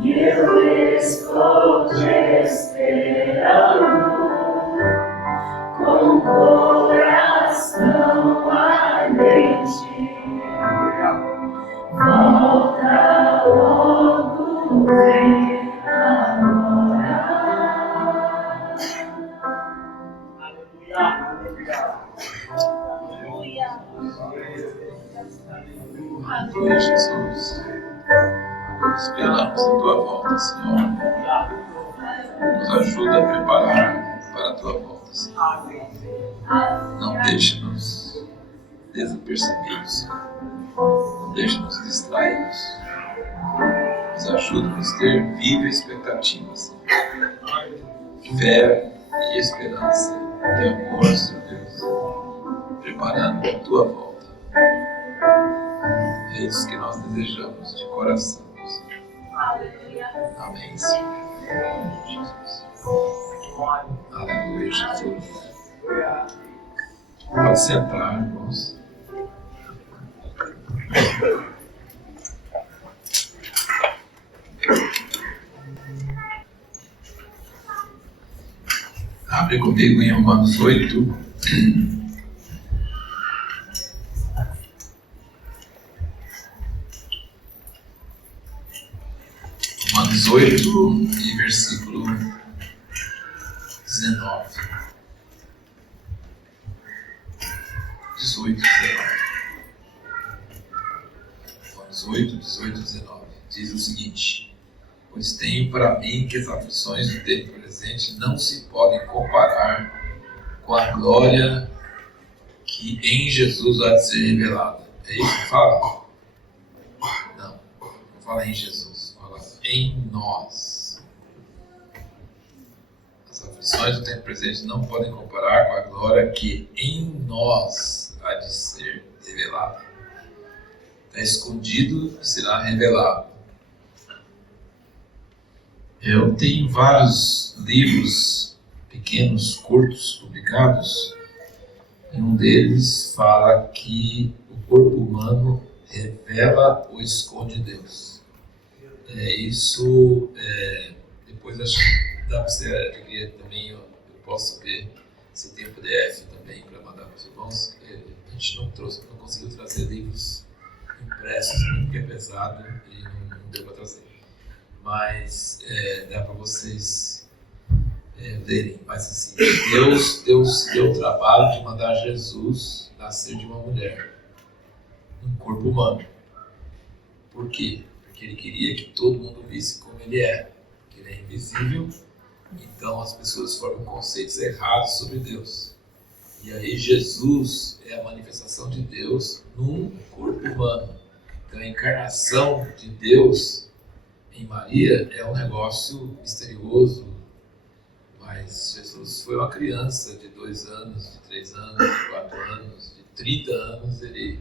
e eu estou te esperando com coração ardente. Volta logo, vem agora. Aleluia, Jesus. Esperamos a tua volta, Senhor. Nos ajuda a preparar para a tua volta, Senhor. Não deixe-nos desapercebidos, Senhor. Não deixe-nos distraídos. Nos ajuda-nos a ter viva expectativa, Senhor. Fé e esperança e amor, Senhor Deus. Preparando a tua volta. É isso que nós desejamos de coração, Senhor. Amém, Senhor. Jesus. Aleluia, Jesus. Pode sentar, irmãos. Abre comigo em Romanos 8. Romanos 8 e versículo 19. 18, 19. Romanos 8, 18, 19. Diz o seguinte: pois tenho para mim que as aflições do tempo presente não se podem comparar com a glória que em Jesus há de ser revelada. É isso que fala? Não fala em Jesus, fala em nós. As aflições do tempo presente não podem comparar com a glória que em nós há de ser revelada. Está escondido, será revelado. Eu tenho vários livros pequenos, curtos, publicados. E um deles fala que o corpo humano revela ou esconde Deus. Depois acho que dá para você adquirir também. Eu posso ver se tem o PDF também para mandar para os irmãos. A gente não conseguiu trazer livros impressos, porque é pesado e não deu para trazer. Mas dá para vocês verem. Mas assim, Deus deu o trabalho de mandar Jesus nascer de uma mulher, um corpo humano. Por quê? Porque ele queria que todo mundo visse como ele é, que ele é invisível. Então as pessoas formam conceitos errados sobre Deus. E aí Jesus é a manifestação de Deus num corpo humano. Então a encarnação de Deus em Maria é um negócio misterioso, mas Jesus foi uma criança de 2 anos, de 3 anos, de 4 anos, de 30 anos. Ele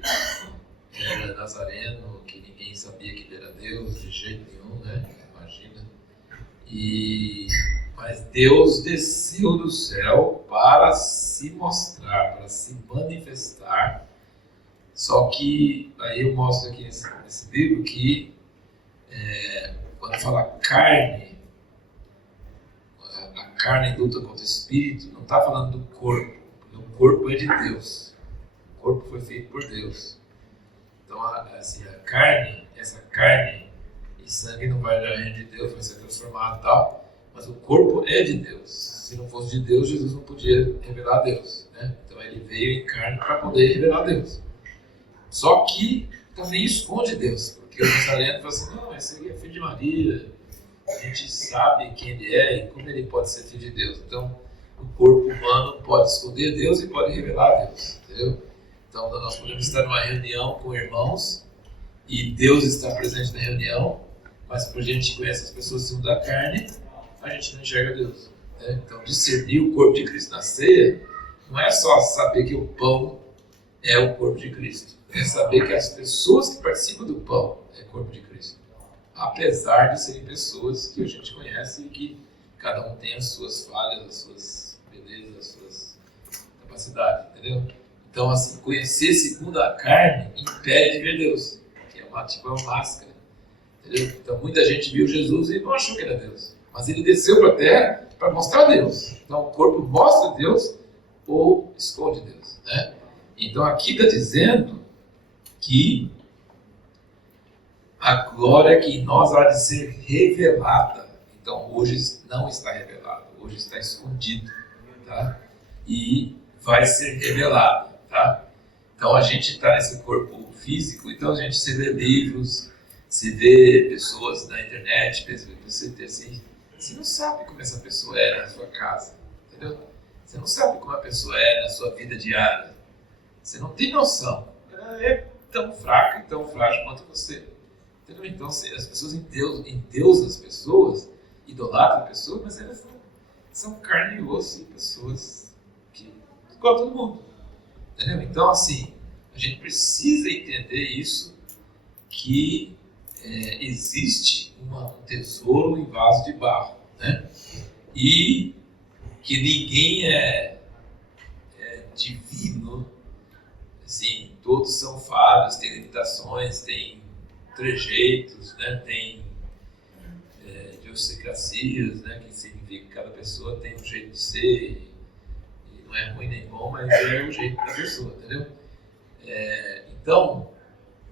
era nazareno, que ninguém sabia que ele era Deus, de jeito nenhum, né? Imagina. Mas Deus desceu do céu para se mostrar, para se manifestar. Só que aí eu mostro aqui nesse livro que quando fala carne, a carne luta contra o espírito, não está falando do corpo, porque o corpo é de Deus. O corpo foi feito por Deus. Então, assim, essa carne e sangue não vai dar reino de Deus, vai ser transformado e tal, mas o corpo é de Deus. Se não fosse de Deus, Jesus não podia revelar a Deus, né? Então ele veio em carne para poder revelar a Deus. Só que também esconde Deus, porque o Nazareno fala assim: não, esse aqui é filho de Maria, a gente sabe quem ele é e como ele pode ser filho de Deus. Então o corpo humano pode esconder Deus e pode revelar a Deus, entendeu? Então nós podemos estar numa reunião com irmãos e Deus está presente na reunião, mas porque a gente conhece as pessoas segundo a carne, a gente não enxerga Deus, né? Então discernir o corpo de Cristo na ceia não é só saber que o pão é o corpo de Cristo, é saber que as pessoas que participam do pão é o corpo de Cristo, apesar de serem pessoas que a gente conhece e que cada um tem as suas falhas, as suas belezas, as suas capacidades, entendeu? Então, assim, conhecer segundo a carne impede de ver Deus, que é uma máscara, Entendeu? Então muita gente viu Jesus e não achou que era Deus. Mas ele desceu para a terra para mostrar Deus. Então o corpo mostra Deus ou esconde Deus. Né? Então aqui está dizendo que a glória que em nós há de ser revelada. Então hoje não está revelado, hoje está escondido. Tá? E vai ser revelado. Tá? Então a gente está nesse corpo físico, então a gente se lê livros, se vê pessoas na internet, você assim, você não sabe como essa pessoa é na sua casa, entendeu? Você não sabe como a pessoa é na sua vida diária. Você não tem noção. Ela é tão fraca e tão frágil quanto você. Entendeu? Então as pessoas endeusam as pessoas, idolatram pessoas, mas elas são carne e osso e pessoas que igual a todo mundo. Entendeu? Então assim, a gente precisa entender isso, que existe um tesouro em vaso de barro, né? E que ninguém é divino, assim, todos são falhos, têm limitações, têm trejeitos, né? Tem idiosincrasias, né? Que significa que cada pessoa tem um jeito de ser, e não é ruim nem bom, mas é o jeito da pessoa, entendeu? Então,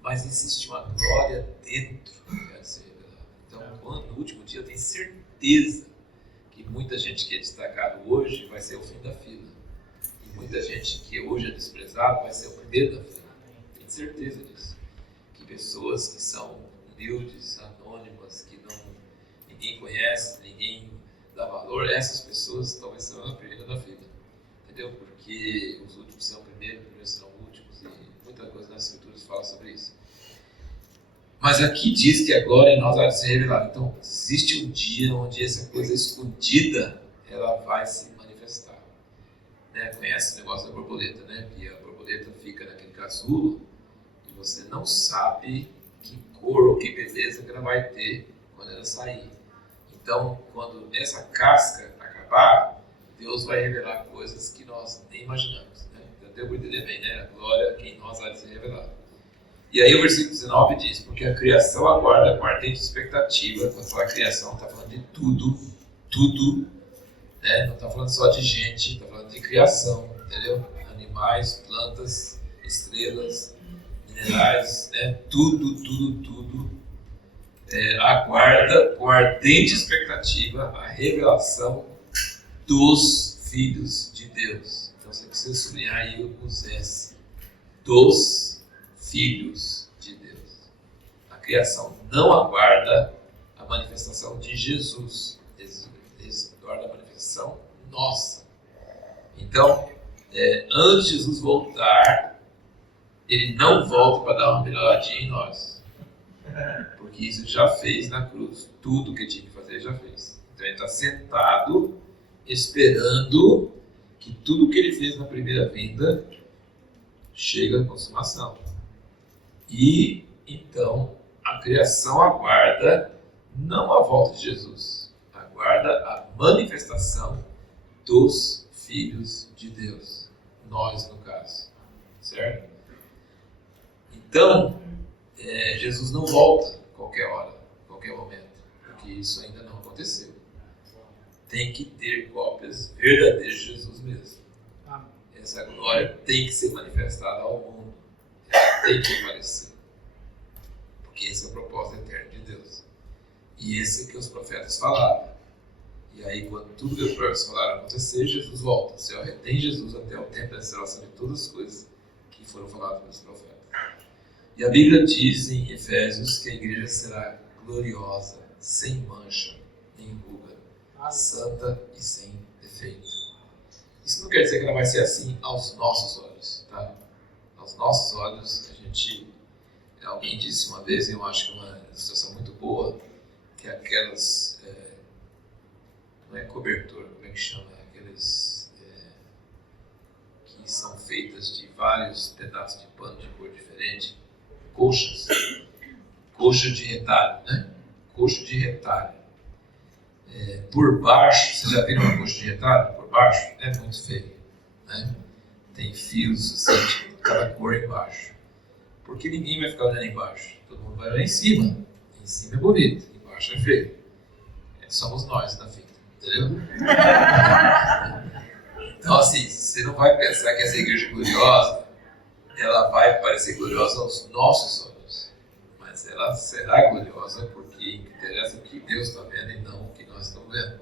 mas existe uma glória dentro que quer ser revelada. Então, quando, no último dia, eu tenho certeza que muita gente que é destacado hoje vai ser o fim da fila. E muita gente que hoje é desprezado vai ser o primeiro da fila. Tenho certeza disso. Que pessoas que são humildes, anônimas, que ninguém conhece, ninguém dá valor, essas pessoas talvez serão a primeira da fila. Entendeu? Porque os últimos serão primeiros, primeiros serão últimos, e muita coisa nas escrituras fala sobre isso. Mas aqui diz que a glória em nós vai ser revelada. Então, existe um dia onde essa coisa escondida, ela vai se manifestar. Né? Conhece o negócio da borboleta, né? Que a borboleta fica naquele casulo e você não sabe que cor ou que beleza que ela vai ter quando ela sair. Então, quando essa casca acabar, Deus vai revelar coisas que nós nem imaginamos. Né? Então, deu para entender bem, né? A glória que em nós vai ser revelada. E aí o versículo 19 diz, porque a criação aguarda com ardente expectativa. Quando fala criação, está falando de tudo, né? Não está falando só de gente, está falando de criação, entendeu? Animais, plantas, estrelas, minerais, né? Tudo aguarda com ardente expectativa a revelação dos filhos de Deus. Então você precisa sublinhar aí os S, dos filhos de Deus. A criação não aguarda a manifestação de Jesus, eles aguardam a manifestação nossa. Então, antes de Jesus voltar, ele não volta para dar uma melhoradinha em nós, porque isso já fez na cruz. Tudo que tinha que fazer ele já fez. Então ele está sentado esperando que tudo que ele fez na primeira vinda chegue à consumação. E então a criação aguarda não a volta de Jesus, aguarda a manifestação dos filhos de Deus, nós no caso, certo? Então Jesus não volta qualquer hora, qualquer momento, porque isso ainda não aconteceu. Tem que ter cópias verdadeiras de Jesus mesmo. Essa glória tem que ser manifestada ao mundo. Tem que aparecer. Porque esse é o propósito eterno de Deus. E esse é que os profetas falaram. E aí, quando tudo que os profetas falaram acontecer, Jesus volta. O céu retém Jesus até o tempo da restauração de todas as coisas que foram faladas pelos profetas. E a Bíblia diz em Efésios que a igreja será gloriosa, sem mancha, nem ruga, santa e sem defeito. Isso não quer dizer que ela vai ser assim aos nossos olhos, tá? Aos nossos olhos, alguém disse uma vez, e eu acho que é uma situação muito boa, que aquelas, não é cobertor, como é que chama? Aqueles que são feitas de vários pedaços de pano de cor diferente, coxa de retalho, né? Coxa de retalho. Por baixo, vocês já viram uma coxa de retalho? Por baixo é muito feio, né? Tem fios assim, de cada cor embaixo. Porque ninguém vai ficar olhando embaixo, todo mundo vai olhar em cima. Em Em cima é bonito, embaixo é feio. Somos nós na fita, entendeu? Então, assim, você não vai pensar que essa igreja gloriosa, ela vai parecer gloriosa aos nossos olhos, mas ela será gloriosa porque interessa o que Deus está vendo e não o que nós estamos vendo.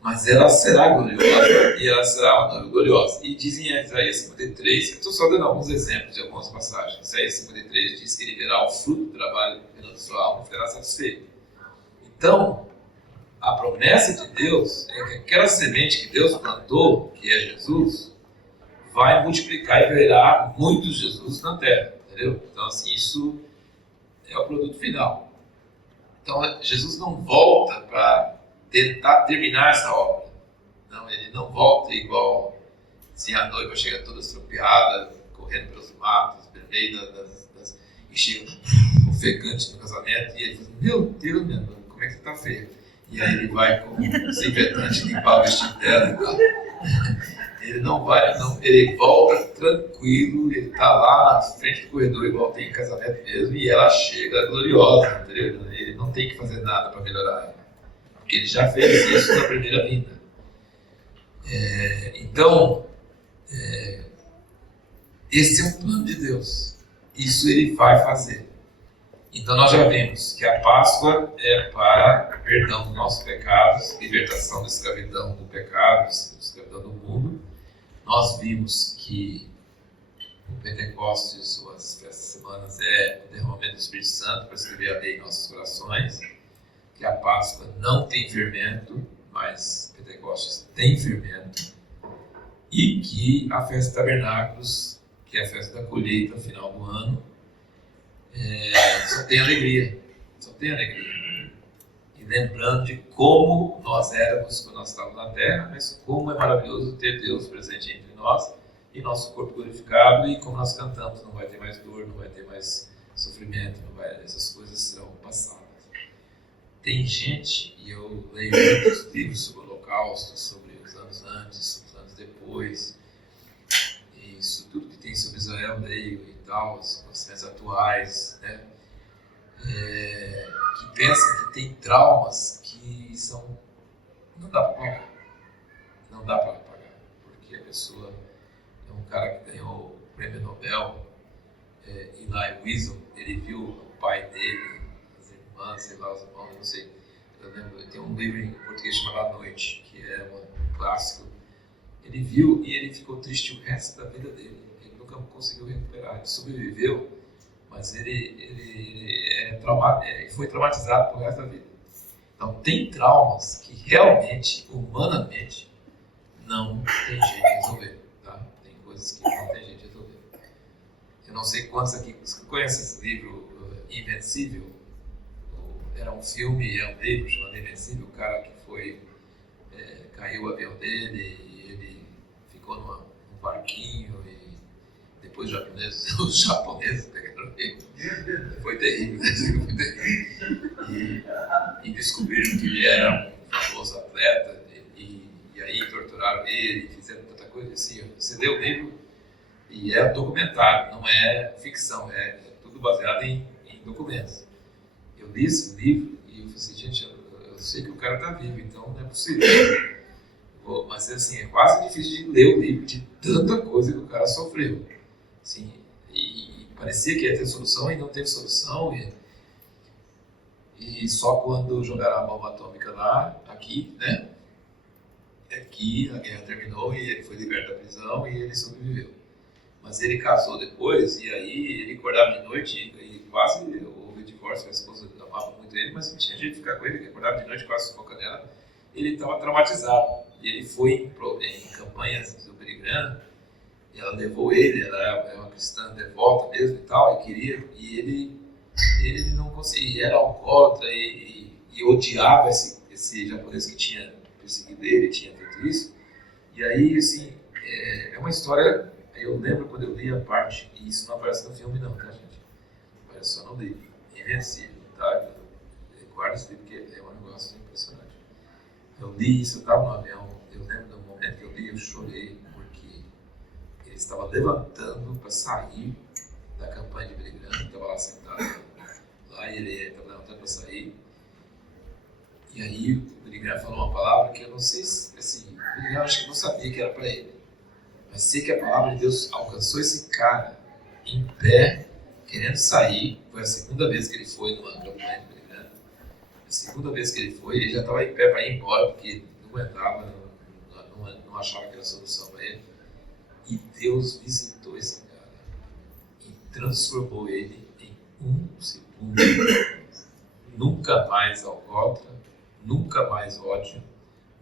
Mas ela será gloriosa e ela será uma noiva gloriosa. E dizem em Isaías 53, eu estou só dando alguns exemplos de algumas passagens. Isaías 53 diz que ele verá o fruto do trabalho da sua alma e será satisfeito. Então, a promessa de Deus é que aquela semente que Deus plantou, que é Jesus, vai multiplicar e verá muitos Jesus na terra, entendeu? Então, assim, isso é o produto final. Então, Jesus não volta para tentar terminar essa obra. Não, ele não volta igual assim, a noiva chega toda estropiada, correndo pelos matos, no meio e chega ofegante no casamento, e ele fala, meu Deus, minha noiva, como é que você está feia? E aí ele vai com desinfetante limpar o vestido dela e tal. Ele não vai, não, ele volta tranquilo, ele está lá na frente do corredor, igual tem em casamento mesmo, e ela chega gloriosa, entendeu? Ele não tem que fazer nada para melhorar ela, porque ele já fez isso na primeira vinda. Então, esse é o plano de Deus, isso ele vai fazer. Então nós já vimos que a Páscoa é para perdão dos nossos pecados, libertação da escravidão do pecado, da escravidão do mundo. Nós vimos que o Pentecostes, ou as festas semanas, é o derramamento do Espírito Santo para escrever a lei em nossos corações, que a Páscoa não tem fermento, mas Pentecostes tem fermento, e que a festa de tabernáculos, que é a festa da colheita, final do ano, só tem alegria, só tem alegria. E lembrando de como nós éramos quando nós estávamos na terra, mas como é maravilhoso ter Deus presente entre nós e nosso corpo glorificado, e como nós cantamos, não vai ter mais dor, não vai ter mais sofrimento, essas coisas serão passadas. Tem gente, e eu leio muitos livros sobre o Holocausto, sobre os anos antes, os anos depois, e isso tudo que tem sobre Israel, leio e tal, as acontecimentos atuais, né? Que pensam que tem traumas que não dá para pagar. Não dá para pagar, porque a pessoa é um cara que ganhou o prêmio Nobel, Eli Wiesel, ele viu o pai dele, as irmãs, sei lá, os irmãos, não sei. Eu lembro, tem um livro em português chamado A Noite, que é um clássico. Ele viu e ele ficou triste o resto da vida dele. Ele nunca conseguiu recuperar. Ele sobreviveu, mas ele foi traumatizado pro resto da vida. Então, tem traumas que realmente, humanamente, não tem jeito de resolver. Tá? Tem coisas que não tem jeito de resolver. Eu não sei quantos aqui conhecem esse livro, Invencível. Era um filme e é um livro chamado Invencível. O cara que caiu o avião dele e ele ficou num barquinho e depois os japoneses pegaram ele. Foi terrível. E descobriram que ele era um famoso atleta e aí torturaram ele, fizeram tanta coisa assim. Você lê o livro e é um documentário, não é ficção, é tudo baseado em documentos. Eu li esse livro e eu falei assim, gente, eu sei que o cara está vivo, então não é possível. Mas assim, é quase difícil de ler o livro de tanta coisa que o cara sofreu. Assim, e parecia que ia ter solução e não teve solução. E só quando jogaram a bomba atômica lá, aqui, né? Aqui a guerra terminou e ele foi liberto da prisão e ele sobreviveu. Mas ele casou depois e aí ele acordava de noite e quase houve divórcio, a esposa amava muito ele, mas não tinha jeito de ficar com ele, ele acordava de noite quase sufoca nela. Ele estava traumatizado e ele foi em campanhas do Billy Graham e ela levou ele, ela é uma cristã devota mesmo e tal, e queria, e ele não conseguia, era alcoólatra e odiava esse japonês que tinha perseguido ele, tinha feito isso. E aí, assim, é uma história, eu lembro quando eu li a parte, e isso não aparece no filme não, tá, gente? Aparece só no livro, Invencível, tá? Guarda esse livro, porque é um negócio impressionante. Eu li isso, eu estava no avião, eu lembro do momento que eu li, eu chorei, porque ele estava levantando para sair da campanha de Billy Graham, estava lá sentado lá, Aí ele estava levantando para sair. E aí o Billy Graham falou uma palavra que eu não sei se, assim, o Billy Graham acho que não sabia que era para ele. Mas sei que a palavra de Deus alcançou esse cara em pé, querendo sair. Foi a segunda vez que ele foi no acampamento do Billy Graham. A segunda vez que ele foi, ele já estava em pé para ir embora, porque não aguentava, não achava que era solução para ele. E Deus visitou esse cara e transformou ele em um segundo. Nunca mais alcoólatra, nunca mais ódio,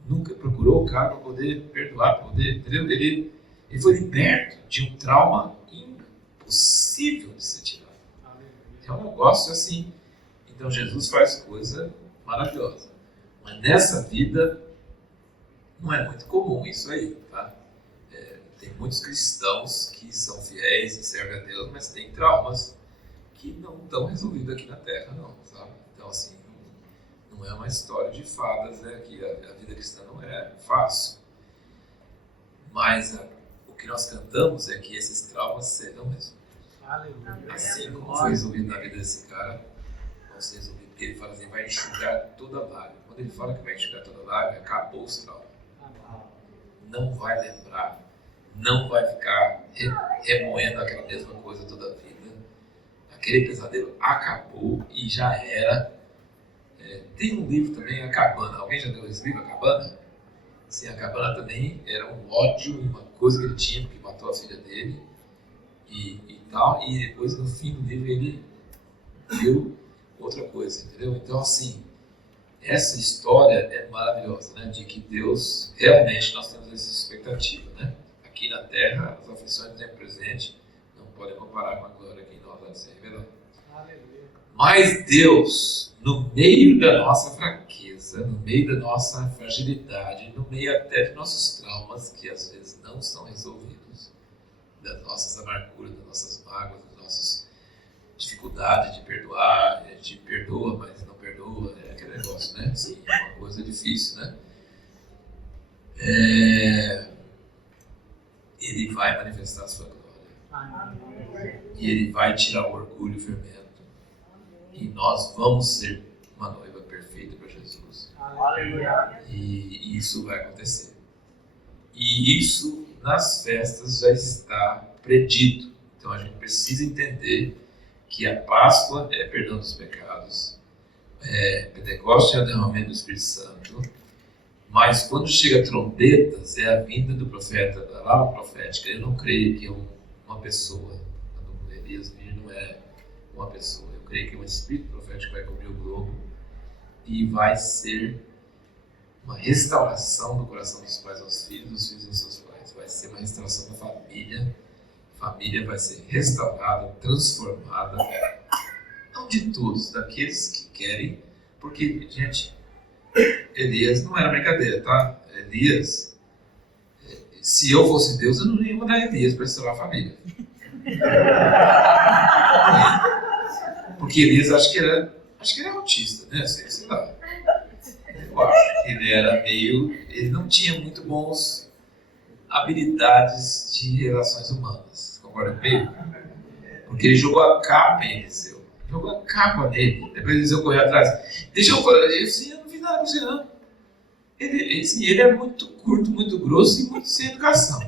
nunca procurou o cara para poder perdoar, para poder, entendeu? Ele foi liberto de um trauma impossível de ser tirado. É um negócio assim. Então Jesus faz coisa maravilhosa. Mas nessa vida não é muito comum isso aí, tá? Tem muitos cristãos que são fiéis e servem a Deus, mas tem traumas que não estão resolvidos aqui na Terra, não, sabe? Então, assim, não é uma história de fadas, né? Que a vida cristã não é fácil. Mas o que nós cantamos é que esses traumas serão resolvidos. Assim como foi resolvido na vida desse cara, vão ser resolvidos. Porque ele fala assim, vai enxugar toda a lágrima. Quando ele fala que vai enxugar toda a lágrima, acabou os traumas. Não vai lembrar, não vai ficar remoendo aquela mesma coisa toda a vida. Aquele pesadelo acabou e já era. Tem um livro também, A Cabana. Alguém já leu esse livro, A Cabana? Sim, A Cabana também era um ódio e uma coisa que ele tinha, porque matou a filha dele e tal. E depois, no fim do livro, ele deu outra coisa, entendeu? Então, assim, essa história é maravilhosa, né? De que Deus, realmente, nós temos essa expectativa, né? Aqui na Terra, as aflições do tempo presente não podem comparar com a glória que em nós vai ser revelada. Mas Deus, no meio da nossa fraqueza, no meio da nossa fragilidade, no meio até de nossos traumas, que às vezes não são resolvidos, das nossas amarguras, das nossas mágoas, das nossas dificuldades de perdoar, a gente perdoa, mas não perdoa, é aquele negócio, né? Sim, é uma coisa difícil, né? Ele vai manifestar a sua glória. E ele vai tirar o orgulho e o fermento. E nós vamos ser uma noiva perfeita para Jesus. E isso vai acontecer. E isso nas festas já está predito. Então a gente precisa entender que a Páscoa é perdão dos pecados, Pentecostes é o derramamento do Espírito Santo, mas quando chega trombetas é a vinda do profeta, da palavra profética. Eu não creio que é uma pessoa. Quando Elias vir, não é uma pessoa. Eu creio que é um espírito profético vai cobrir o globo e vai ser uma restauração do coração dos pais aos filhos, dos filhos aos seus pais. Vai ser uma restauração da família. A família vai ser restaurada, transformada. Não de todos, daqueles que querem, porque, gente, Elias não era brincadeira, tá? Elias, se eu fosse Deus, eu não ia mandar Elias para restaurar a família. Porque Elias acho que era autista, né? Sei lá. Eu acho que ele não tinha muito bons habilidades de relações humanas. Concorda comigo? Porque ele jogou a capa em Eliseu. Jogou a capa nele. Depois Eliseu correu atrás. Deixa eu falar. Eu não fiz nada com você, não. Ele é muito curto, muito grosso e muito sem educação.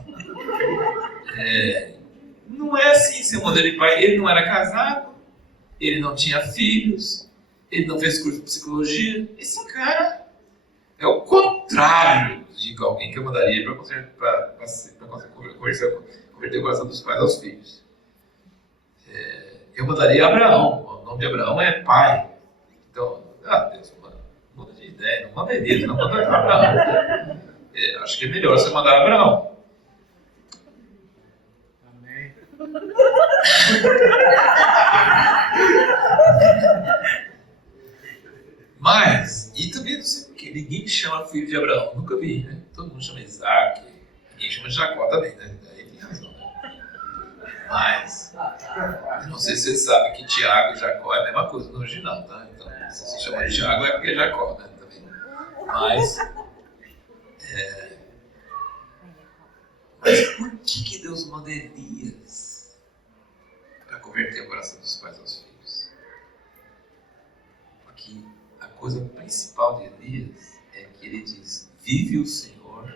Não é assim ser modelo de pai. Ele não era casado. Ele não tinha filhos. Ele não fez curso de psicologia. Esse cara é o contrário de alguém que eu mandaria para converter o coração dos pais aos filhos. Eu mandaria Abraão. O nome de Abraão é pai. Então, Deus, muda de ideia. Não manda Elias, não manda Abraão. Acho que é melhor você mandar Abraão. Amém. Mas, e também não sei porque, ninguém chama filho de Abraão. Nunca vi, né? Todo mundo chama Isaac. Ninguém chama de Jacó também, né? Aí tem razão, né? Mas, eu não sei se você sabe que Tiago e Jacó é a mesma coisa no original, tá? Então, se você chama de Tiago é porque é Jacó, né? Também. Mas por que Deus manda Elias para converter o coração dos pais aos filhos? que a coisa principal de Elias é que ele diz: vive o Senhor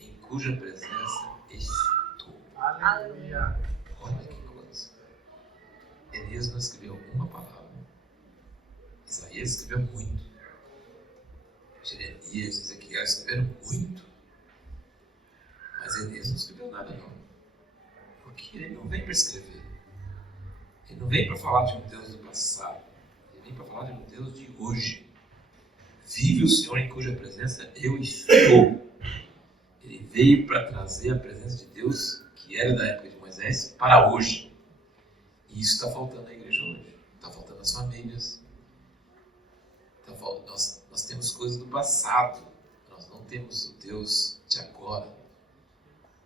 em cuja presença estou. Aleluia. Olha que coisa. Elias não escreveu uma palavra. Isaías escreveu muito. Jeremias, Ezequiel escreveram muito. Mas Elias não escreveu nada não. Porque ele não vem para escrever. Ele não vem para falar de um Deus do passado. Ele vem para falar de um Deus de hoje. Vive o Senhor em cuja presença eu estou. Ele veio para trazer a presença de Deus, que era da época de Moisés, para hoje. E isso está faltando na igreja hoje. Está faltando nas famílias. Nós temos coisas do passado. Nós não temos o Deus de agora.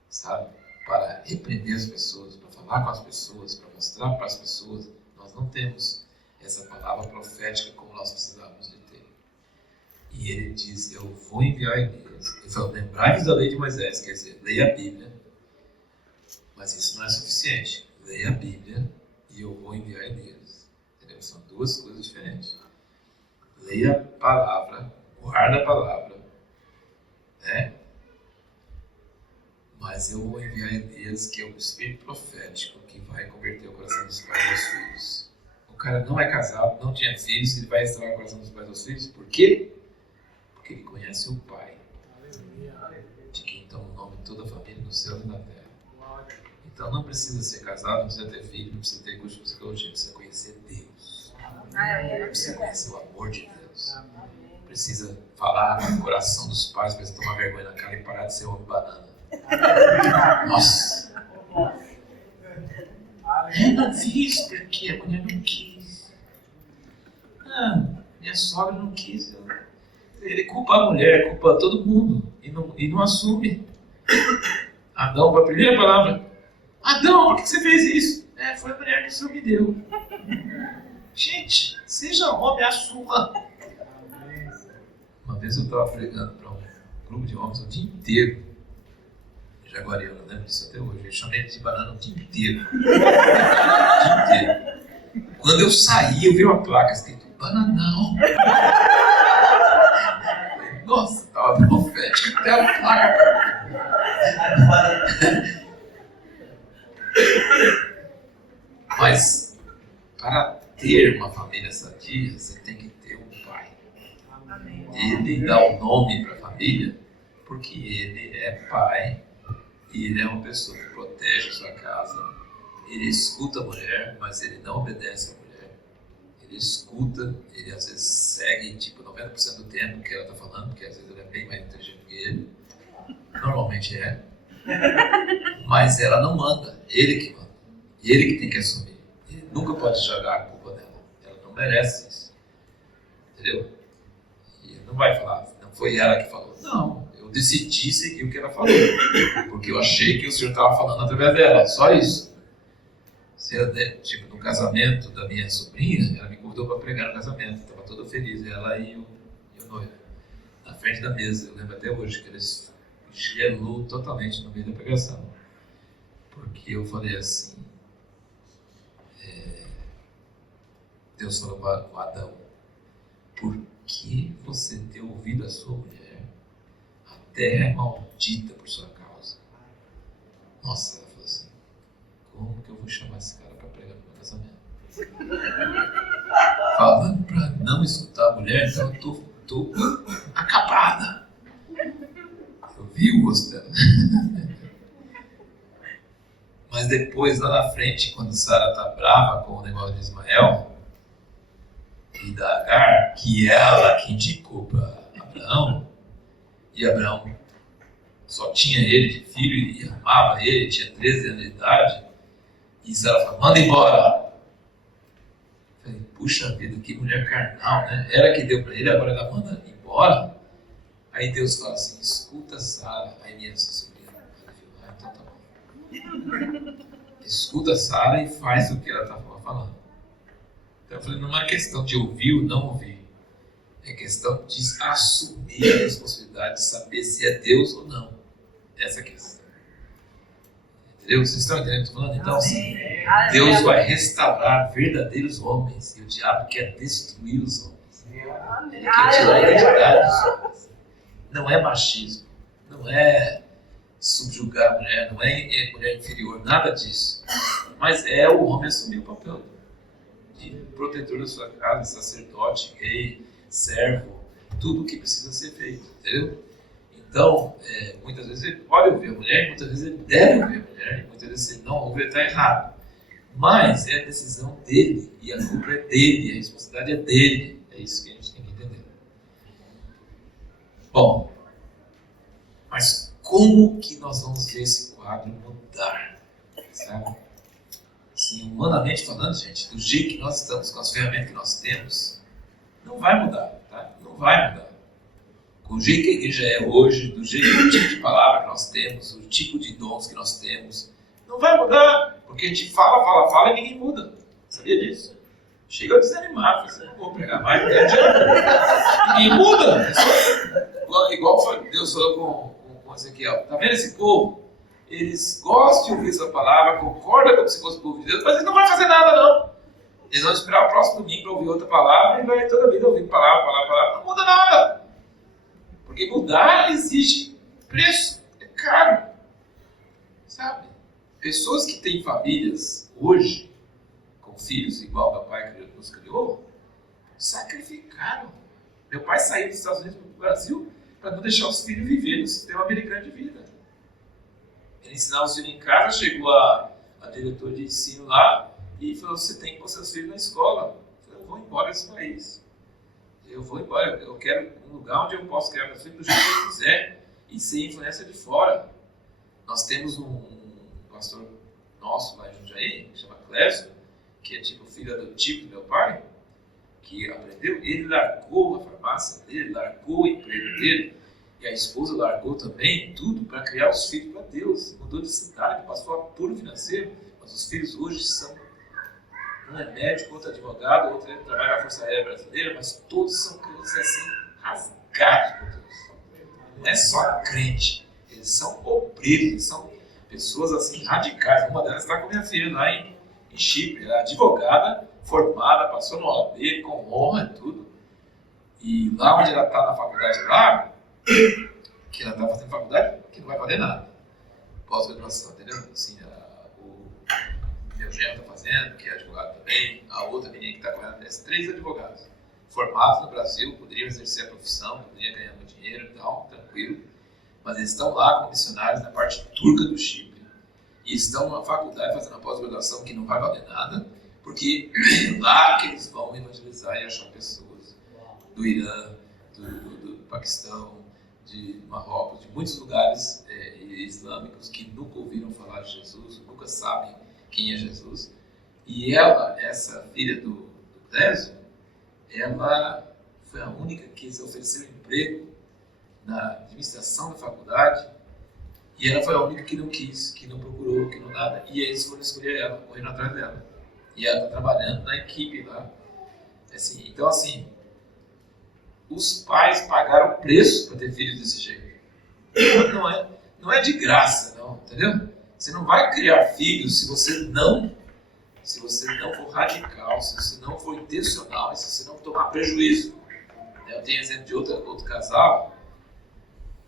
Sabe? Para repreender as pessoas, para falar com as pessoas, para mostrar para as pessoas. Nós não temos essa palavra profética como nós precisávamos de ter. E ele diz: eu vou enviar Elias. Ele falou: lembrai-vos da lei de Moisés, quer dizer, leia a Bíblia. Mas isso não é suficiente. Leia a Bíblia e eu vou enviar Elias. Entendeu? São duas coisas diferentes. Leia a palavra, guarda a palavra, né? Mas eu vou enviar Elias, que é o espírito profético que vai converter o coração dos pais aos filhos. O cara não é casado, não tinha filhos, ele vai estragar o coração dos pais aos filhos. Por quê? Porque ele conhece o Pai, de quem toma o nome de toda a família no céu e na terra. Então não precisa ser casado, não precisa ter filho, não precisa ter curso de psicologia, precisa conhecer Deus. Precisa conhecer o amor de Deus. Precisa falar no coração dos pais, precisa tomar vergonha na cara e parar de ser uma banana. Nossa! Eu não fiz porque a mulher não quis. Minha sogra não quis. Ele culpa a mulher, culpa todo mundo e não assume. Adão, a primeira palavra: Adão, por que você fez isso? Foi a mulher que o Senhor me deu. Gente, seja homem, assuma. Uma vez eu estava pregando para um grupo de homens o dia inteiro. Jaguariana, eu lembro disso até hoje. Eu chamei de banana o dia inteiro. O dia inteiro. Quando eu saí, eu vi uma placa escrito bananão. Nossa, estava profético até a placa. Mas para ter uma família sadia, você tem que ter um pai. Ele dá o nome para a família porque ele é pai. E ele é uma pessoa que protege a sua casa. Ele escuta a mulher, mas ele não obedece a mulher. Ele escuta, ele às vezes segue 90% do tempo que ela está falando, porque às vezes ela é bem mais inteligente que ele. Normalmente é. Mas ela não manda, ele que manda. E ele que tem que assumir. Ele nunca pode jogar a culpa dela. Ela não merece isso. Entendeu? E ele não vai falar, não foi ela que falou. Não. Eu decidi seguir o que ela falou, porque eu achei que o Senhor estava falando através dela, só isso. No casamento da minha sobrinha, ela me convidou para pregar no casamento, estava toda feliz, ela e o noivo, na frente da mesa. Eu lembro até hoje que eles gelou totalmente no meio da pregação, porque eu falei assim, Deus falou com Adão: por que você tem ouvido a sua mulher? A terra é maldita por sua causa. Nossa, ela falou assim: como que eu vou chamar esse cara para pregar no meu casamento? Falando para não escutar a mulher, então eu tô acabada. Eu vi o rosto dela. Mas depois, lá na frente, quando Sara está brava com o negócio de Ismael e da Agar, que ela que indicou para Abraão, e Abraão só tinha ele de filho e amava ele, tinha 13 anos de idade, e Sara falou: manda embora. Eu falei: puxa vida, que mulher carnal, né? Ela que deu para ele, agora ela manda embora. Aí Deus fala assim: escuta Sara. Aí minha sobrinha falou: então tá bom. Escuta Sara e faz o que ela estava falando. Então eu falei: não é questão de ouvir ou não ouvir. É questão de assumir a responsabilidade de saber se é Deus ou não. Essa é a questão. Entendeu? Vocês estão entendendo o que eu estou falando? Então, assim, Deus vai restaurar verdadeiros homens e o diabo quer destruir os homens. Ele quer tirar a identidade dos homens. Não é machismo, não é subjugar a mulher, não é mulher inferior, nada disso. Mas é o homem assumir o papel de protetor da sua casa, sacerdote, rei, servo, tudo o que precisa ser feito, entendeu? Então, muitas vezes ele pode ouvir a mulher, muitas vezes ele deve ouvir a mulher, e muitas vezes ele não ouve, ele está errado. Mas é a decisão dele, e a culpa é dele, a responsabilidade é dele. É isso que a gente tem que entender. Bom, mas como que nós vamos ver esse quadro mudar? Sabe? Assim, humanamente falando, gente, do jeito que nós estamos, com as ferramentas que nós temos, não vai mudar, tá? Não vai mudar. Com o jeito que a igreja é hoje, do jeito, do tipo de palavra que nós temos, o tipo de dons que nós temos, não vai mudar, porque a gente fala e ninguém muda. Sabia disso? Chega a desanimar, assim, não vou pregar mais, não adianta. Ninguém muda. Igual Deus falou com Ezequiel. Tá vendo esse povo? Eles gostam de ouvir essa palavra, concordam como se fosse o povo de Deus, mas eles não vão fazer nada, não. Eles vão esperar o próximo domingo para ouvir outra palavra e vai toda a vida ouvir palavra. Não muda nada. Porque mudar exige preço, é caro. Sabe? Pessoas que têm famílias hoje, com filhos igual meu pai nos criou, sacrificaram. Meu pai saiu dos Estados Unidos para o Brasil para não deixar os filhos viver no sistema americano de vida. Ele ensinava os filhos em casa, chegou a diretor de ensino lá e falou: você tem que pôr seus filhos na escola. Eu falei: eu vou embora desse país. Eu vou embora, eu quero um lugar onde eu posso criar meus filhos do jeito que eu quiser e sem influência de fora. Nós temos um pastor nosso lá em Jundiaí, que chama Clésio, que é tipo filho adotivo do meu pai, que aprendeu, ele largou a farmácia dele, largou o emprego dele, e a esposa largou também tudo para criar os filhos para Deus. Mudou de cidade, passou apuro financeiro, mas os filhos hoje são, um é médico, outro é advogado, outro trabalha na Força Aérea Brasileira, mas todos são crentes assim, rasgados por Deus. Não é só crente, eles são obreiros, eles são pessoas assim radicais. Uma delas está com minha filha lá em Chipre, ela é advogada, formada, passou no OAB, com honra e tudo. E lá onde ela está na faculdade lá, que ela está fazendo faculdade, que não vai valer nada. Pós-graduação, entendeu? Assim, o meu genro está fazendo, que é advogado também, a outra menina que está com ela, 3 advogados, formados no Brasil, poderiam exercer a profissão, poderiam ganhar muito dinheiro e tal, tranquilo. Mas eles estão lá como missionários na parte turca do Chipre. E estão na faculdade fazendo a pós-graduação que não vai valer nada, porque é lá que eles vão evangelizar e achar pessoas do Irã, do Paquistão, de Marrocos, de muitos lugares islâmicos que nunca ouviram falar de Jesus, nunca sabem quem é Jesus. E ela, essa filha do Clésio, ela foi a única que se ofereceu emprego na administração da faculdade, e ela foi a única que não quis, que não procurou, que não nada, e eles foram escolher ela, correndo atrás dela. E ela está trabalhando na equipe lá. Assim, então, assim, os pais pagaram o preço para ter filhos desse jeito. Não é de graça, não, entendeu? Você não vai criar filhos se você não for radical, se você não for intencional, se você não tomar prejuízo. Eu tenho exemplo de outro casal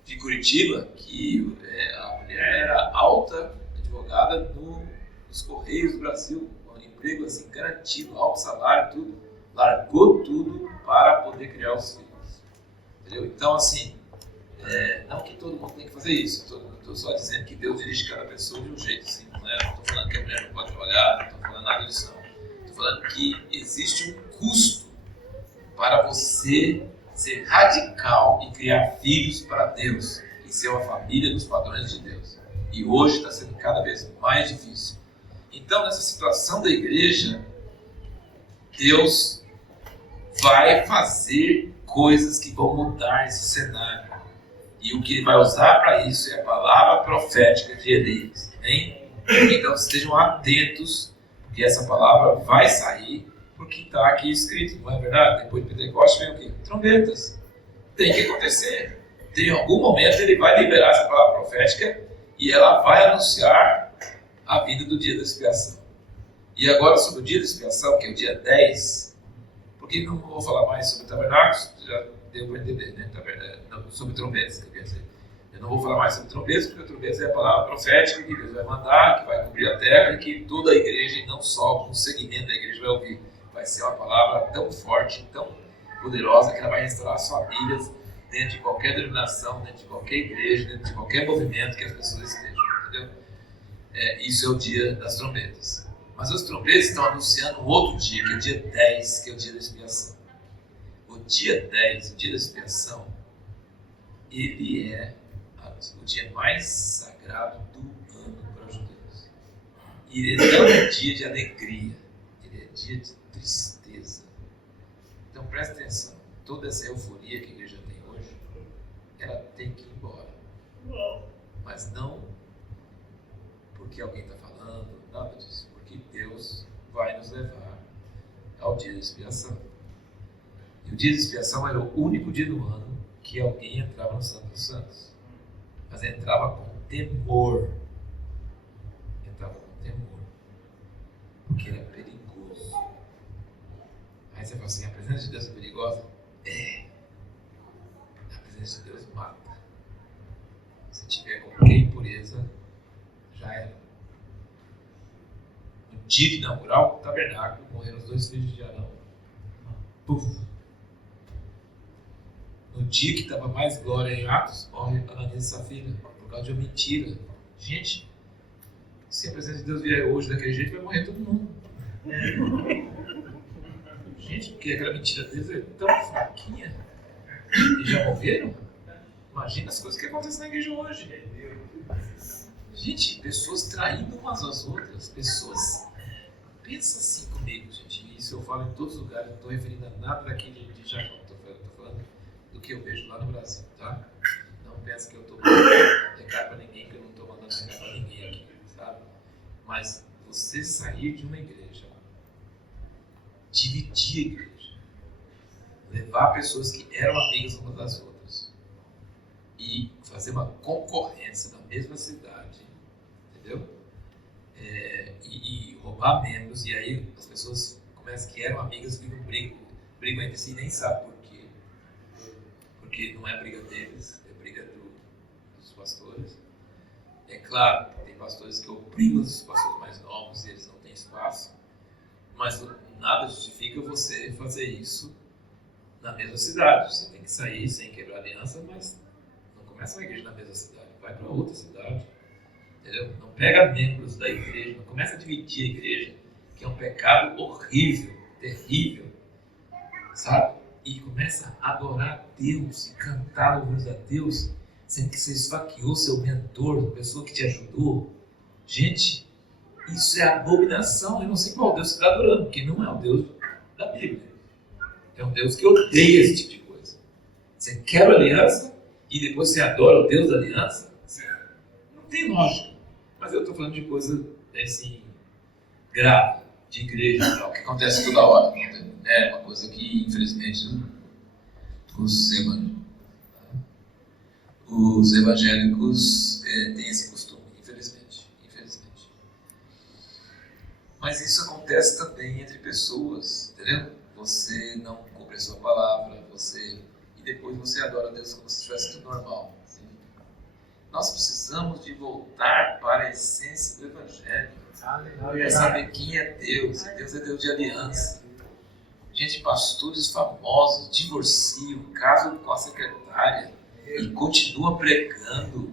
de Curitiba, que a mulher era alta advogada nos Correios do Brasil, com um emprego assim, garantido, alto salário, tudo. Largou tudo para poder criar os filhos. Entendeu? Então, assim, não que todo mundo tem que fazer isso, estou só dizendo que Deus dirige cada pessoa de um jeito, assim, não estou falando que a mulher não pode trabalhar, não estou falando nada disso, não. Estou falando que existe um custo para você ser radical e criar filhos para Deus e ser uma família dos padrões de Deus. E hoje está sendo cada vez mais difícil. Então, nessa situação da igreja, Deus vai fazer coisas que vão mudar esse cenário. E o que ele vai usar para isso é a palavra profética de Elias. Hein? Então, estejam atentos, porque essa palavra vai sair, porque está aqui escrito, não é verdade? Depois de Pentecostes vem o quê? Trombetas. Tem que acontecer. Em algum momento ele vai liberar essa palavra profética e ela vai anunciar a vinda do dia da expiação. E agora sobre o dia da expiação, que é o dia 10, Porque não vou falar mais sobre tabernáculos, já deu para entender, né? Sobre trombetas, quer dizer. Eu não vou falar mais sobre trombetas, porque trombetas é a palavra profética que Deus vai mandar, que vai cobrir a terra e que toda a igreja, e não só um segmento da igreja, vai ouvir. Vai ser uma palavra tão forte, tão poderosa, que ela vai restaurar as famílias dentro de qualquer denominação, dentro de qualquer igreja, dentro de qualquer movimento que as pessoas estejam, entendeu? Isso é o dia das trombetas. Mas os trombetas estão anunciando um outro dia, que é o dia 10, que é o dia da expiação. O dia 10, o dia da expiação, ele é o dia mais sagrado do ano para os judeus. E ele não é dia de alegria, ele é dia de tristeza. Então presta atenção, toda essa euforia que a igreja tem hoje, ela tem que ir embora. Mas não porque alguém está falando, nada disso, porque Deus vai nos levar ao dia da expiação. E o dia da expiação era o único dia do ano que alguém entrava no Santo dos Santos. Mas entrava com temor. Entrava com temor. Porque era perigoso. Aí você fala assim, a presença de Deus é perigosa? É. A presença de Deus mata. Se tiver qualquer impureza, já era. No dia de inaugurar o tabernáculo, morreram os 2 filhos de Arão. Puf! No dia que estava mais glória em Atos, morre Ananias e Safira, por causa de uma mentira. Gente, se a presença de Deus vier hoje daquele jeito, vai morrer todo mundo. Gente, porque aquela mentira deles é tão fraquinha. E já morreram? Imagina as coisas que acontecem na igreja hoje. Gente, pessoas traindo umas às outras. Pessoas... Pensa assim comigo, gente. Isso eu falo em todos os lugares. Não estou referindo a nada daquele de Jacó. Estou falando do que eu vejo lá no Brasil, tá? Não pensa que eu estou mandando recado para ninguém, que eu não estou mandando recado para ninguém aqui, sabe? Mas você sair de uma igreja, dividir a igreja, levar pessoas que eram amigas umas das outras e fazer uma concorrência na mesma cidade, entendeu? E roubar membros, e aí as pessoas começam que eram amigas, brigam entre si e nem sabem por quê. Porque não é briga deles, é briga dos pastores. É claro que tem pastores que oprimem os pastores mais novos e eles não têm espaço, mas nada justifica você fazer isso na mesma cidade. Você tem que sair sem quebrar aliança, mas não começa uma igreja na mesma cidade, vai para outra cidade, entendeu? Não pega membros da igreja, não começa a dividir a igreja, que é um pecado horrível, terrível, sabe? E começa a adorar a Deus e cantar louvores a Deus, sendo que você esfaqueou seu mentor, a pessoa que te ajudou. Gente, isso é abominação. Eu não sei qual Deus você está adorando, porque não é o Deus da Bíblia. É um Deus que odeia esse tipo de coisa. Você quebra a aliança e depois você adora o Deus da aliança? Não tem lógica. Mas eu estou falando de coisa assim, grave, de igreja, não, que acontece toda hora. É uma coisa que, infelizmente, os evangélicos têm esse costume, infelizmente. Mas isso acontece também entre pessoas, entendeu? Você não cumpre a sua palavra, e depois você adora a Deus como se estivesse tudo normal. Assim. Nós precisamos de voltar para a essência do Evangelho. É saber quem é Deus. E Deus é Deus de aliança. Gente, pastores famosos divorciam, casam com a secretária e continua pregando.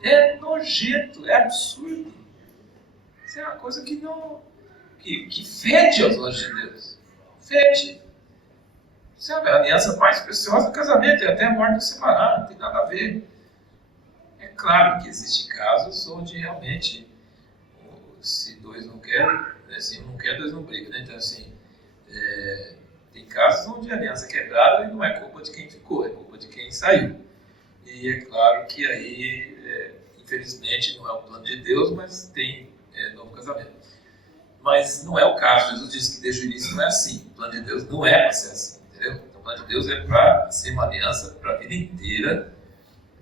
É nojento, é absurdo. Isso é uma coisa que não... que fede aos olhos de Deus. Fede. Sabe, a aliança mais preciosa do casamento, é até a morte nos separar, não tem nada a ver. É claro que existem casos onde realmente, se dois não querem, se um não quer, dois não brigam, né? Então assim, tem casos onde a aliança é quebrada e não é culpa de quem ficou, é culpa de quem saiu. E é claro que aí, infelizmente, não é o plano de Deus, mas tem novo casamento. Mas não é o caso. Jesus disse que desde o início não é assim. O plano de Deus não é para ser assim, entendeu? Então, o plano de Deus é para ser uma aliança para a vida inteira,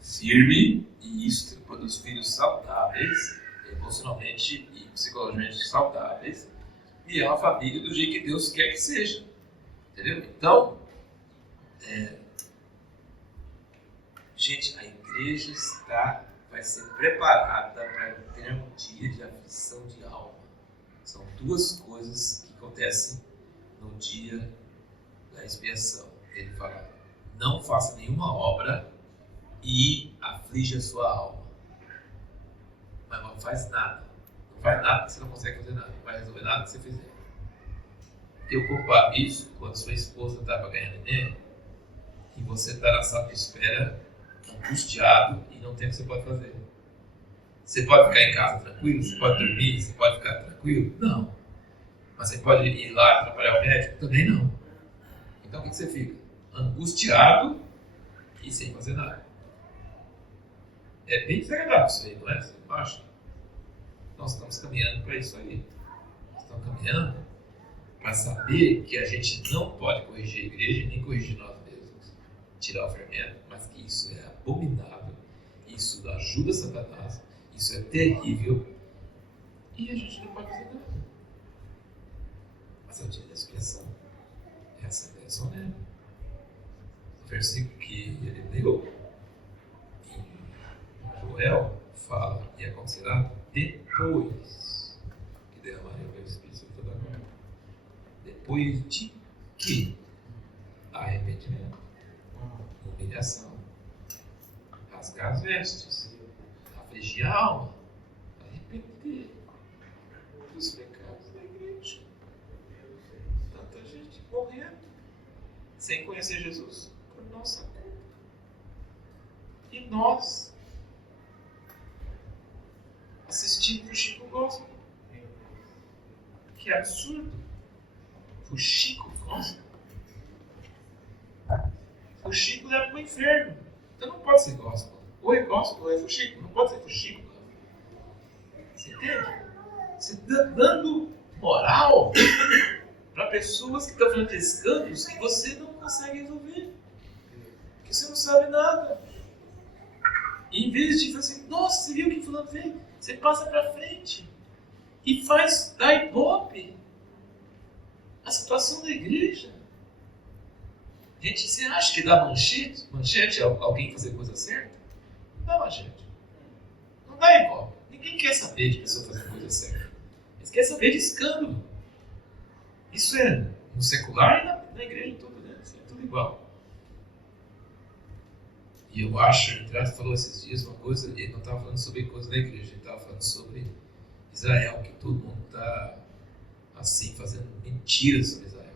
firme, e isso produz filhos saudáveis, emocionalmente e psicologicamente saudáveis, e é uma família do jeito que Deus quer que seja. Entendeu? Então, gente, a igreja vai ser preparada para ter um dia de aflição de alma. São duas coisas que acontecem no dia da expiação. Ele fala, não faça nenhuma obra e aflige a sua alma. Mas não faz nada. Não faz nada, você não consegue fazer nada. Não vai resolver nada que você fizer. Eu comparo isso quando sua esposa está para ganhar neném e você está na sala de espera, angustiado e não tem o que você pode fazer. Você pode ficar em casa tranquilo? Você pode dormir? Você pode ficar tranquilo? Não. Mas você pode ir lá atrapalhar o médico? Também não. Então o que você fica? Angustiado e sem fazer nada. É bem desagradável isso aí, não é? Você não acha? Nós estamos caminhando para isso aí. Nós estamos caminhando para saber que a gente não pode corrigir a igreja nem corrigir nós mesmos. Tirar o fermento, mas que isso é abominável, isso ajuda Satanás, isso é terrível e a gente não pode fazer nada. Mas é o dia da expiação. Essa é a soberania. O versículo que ele leu em Joel fala e acontecerá depois que derramarei o meu Espírito sobre toda a terra. Depois de que? Arrependimento, humilhação, rasgar as vestes, afligir a alma, arrepender dos pecados da igreja. Tanta gente morrendo sem conhecer Jesus por nossa culpa. E nós assistimos o Chico Gospel. Que absurdo! O Chico Gospel. O Chico leva para o inferno. Então não pode ser gospel. Ou é gospel ou é fuxico. Não pode ser fuxico. Você entende? Você está dando moral para pessoas que estão falando de escândalos que você não consegue resolver. Que você não sabe nada. E em vez de falar assim, nossa, você viu o que fulano fez? Você passa para frente e faz da ibope a situação da igreja. Gente, você acha que dá manchete a alguém fazer coisa certa? Não dá manchete. Não dá ibope. Ninguém quer saber de pessoa fazer coisa certa. Eles querem saber de escândalo. Isso é no secular e na igreja toda, né? Isso é tudo igual. E eu acho, o Renato falou esses dias uma coisa, ele não estava falando sobre coisa da igreja, ele estava falando sobre Israel, que todo mundo está assim, fazendo mentiras sobre Israel.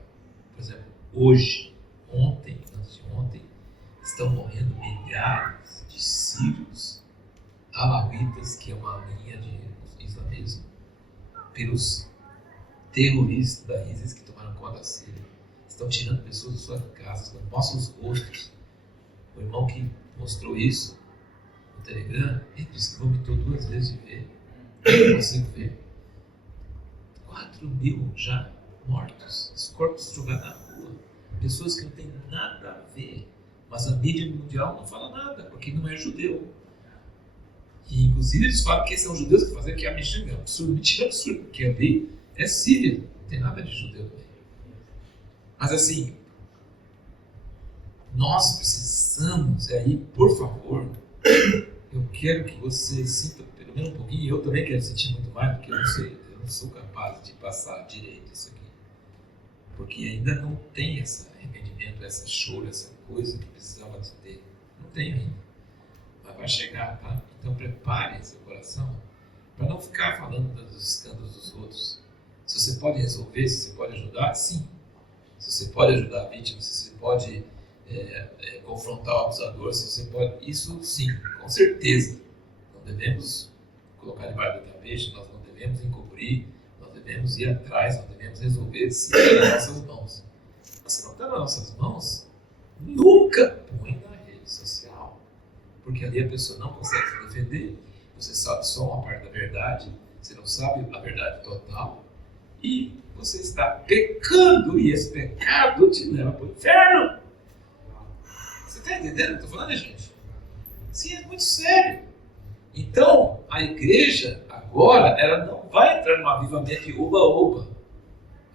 Por exemplo, hoje, ontem, antes de ontem, estão morrendo milhares de sírios alauítas, que é uma linha de islamismo, pelos terroristas da ISIS que tomaram conta da Síria. Estão tirando pessoas de suas casas, mostram os rostos. O irmão que mostrou isso no Telegram, ele disse que vomitou 2 vezes de ver. Eu não consigo ver. 4.000 já mortos, os corpos jogados na rua, pessoas que não têm nada a ver, mas a mídia mundial não fala nada, porque não é judeu. E inclusive eles falam que são judeus que fazem que é mentira, é absurdo, mentira absurda, porque ali é Síria, não tem nada de judeu também. Mas assim, nós precisamos aí, por favor, eu quero que você sinta pelo menos um pouquinho, eu também quero sentir muito mais, porque eu não sei, eu não sou capaz de passar direito isso aqui. Porque ainda não tem esse arrependimento, essa choro, essa coisa que precisava de ter. Não tem ainda. Mas vai chegar, tá? Então prepare seu coração para não ficar falando dos escândalos dos outros. Se você pode resolver, se você pode ajudar, sim. Se você pode ajudar a vítima, se você pode confrontar o abusador, se você pode... Isso sim, com certeza. Não devemos colocar debaixo do tapete, nós não devemos encobrir, nós devemos ir atrás, nós devemos resolver se está nas nossas mãos. Mas se não está nas nossas mãos, nunca põe na rede social. Porque ali a pessoa não consegue se defender, você sabe só uma parte da verdade, você não sabe a verdade total, e você está pecando, e esse pecado te leva para o inferno. Você está entendendo o que eu estou falando, gente? Sim, é muito sério. Então, a igreja, agora, ela não vai entrar num avivamento de oba-oba.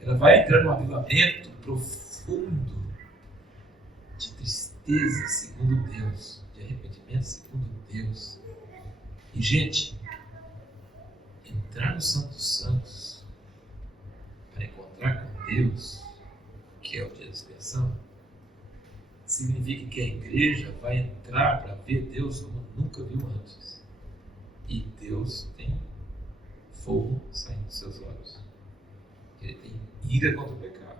Ela vai entrar num avivamento profundo fundo de tristeza segundo Deus, de arrependimento segundo Deus. E, gente, entrar no Santo dos Santos para encontrar com Deus, que é o dia da expiação, significa que a igreja vai entrar para ver Deus como nunca viu antes. E Deus tem fogo saindo dos seus olhos. Ele tem ira contra o pecado.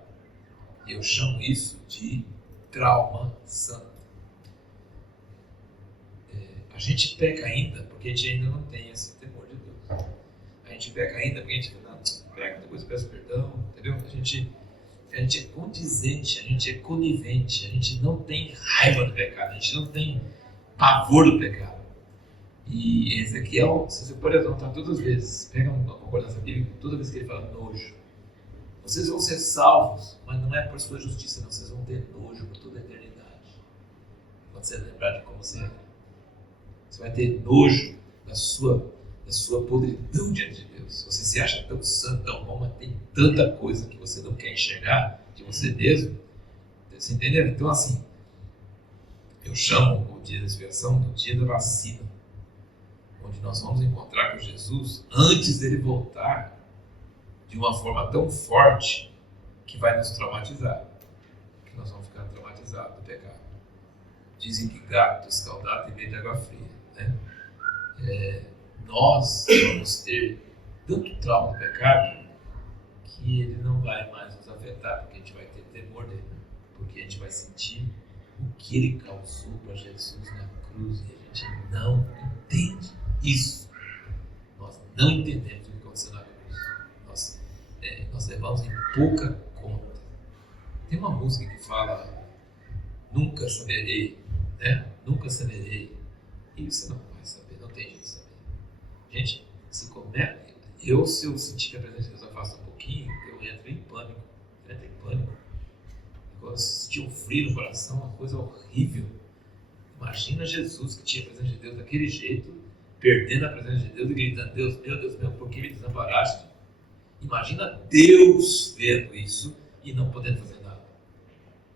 Eu chamo isso de trauma santo. A gente peca ainda porque a gente ainda não tem esse temor de Deus. A gente peca ainda porque a gente fala, não, peca, depois peço perdão, entendeu? A gente é condizente, a gente é conivente, a gente não tem raiva do pecado, a gente não tem pavor do pecado. E Ezequiel, se você pode anotar todas as vezes, pega uma concordância bíblica, toda vez que ele fala nojo, vocês vão ser salvos, mas não é por sua justiça, não, vocês vão ter nojo por toda a eternidade. Quando você lembrar de como você é, você vai ter nojo da sua podridão diante de Deus. Você se acha tão santo, tão bom, mas tem tanta coisa que você não quer enxergar de você mesmo. Você entendeu? Então, assim, eu chamo o dia da expiação do dia da vacina, onde nós vamos encontrar com Jesus antes dele voltar de uma forma tão forte que vai nos traumatizar, que nós vamos ficar traumatizados do pecado. Dizem que gato escaldado tem medo de água fria, né? Nós vamos ter tanto trauma do pecado que ele não vai mais nos afetar, porque a gente vai ter temor dele, porque a gente vai sentir o que ele causou para Jesus na cruz, e a gente não entende isso. Nós não entendemos o que aconteceu na cruz. Nós levamos em pouca conta. Tem uma música que fala nunca saberei, né? Nunca saberei. E você não vai saber, não tem jeito de saber. Gente, se eu sentir que a presença de Deus afasta um pouquinho, eu entro em pânico. Quando eu senti um frio no coração, uma coisa horrível. Imagina Jesus, que tinha a presença de Deus daquele jeito, perdendo a presença de Deus e gritando, Deus meu, por que me desamparaste? Imagina Deus vendo isso e não podendo fazer nada.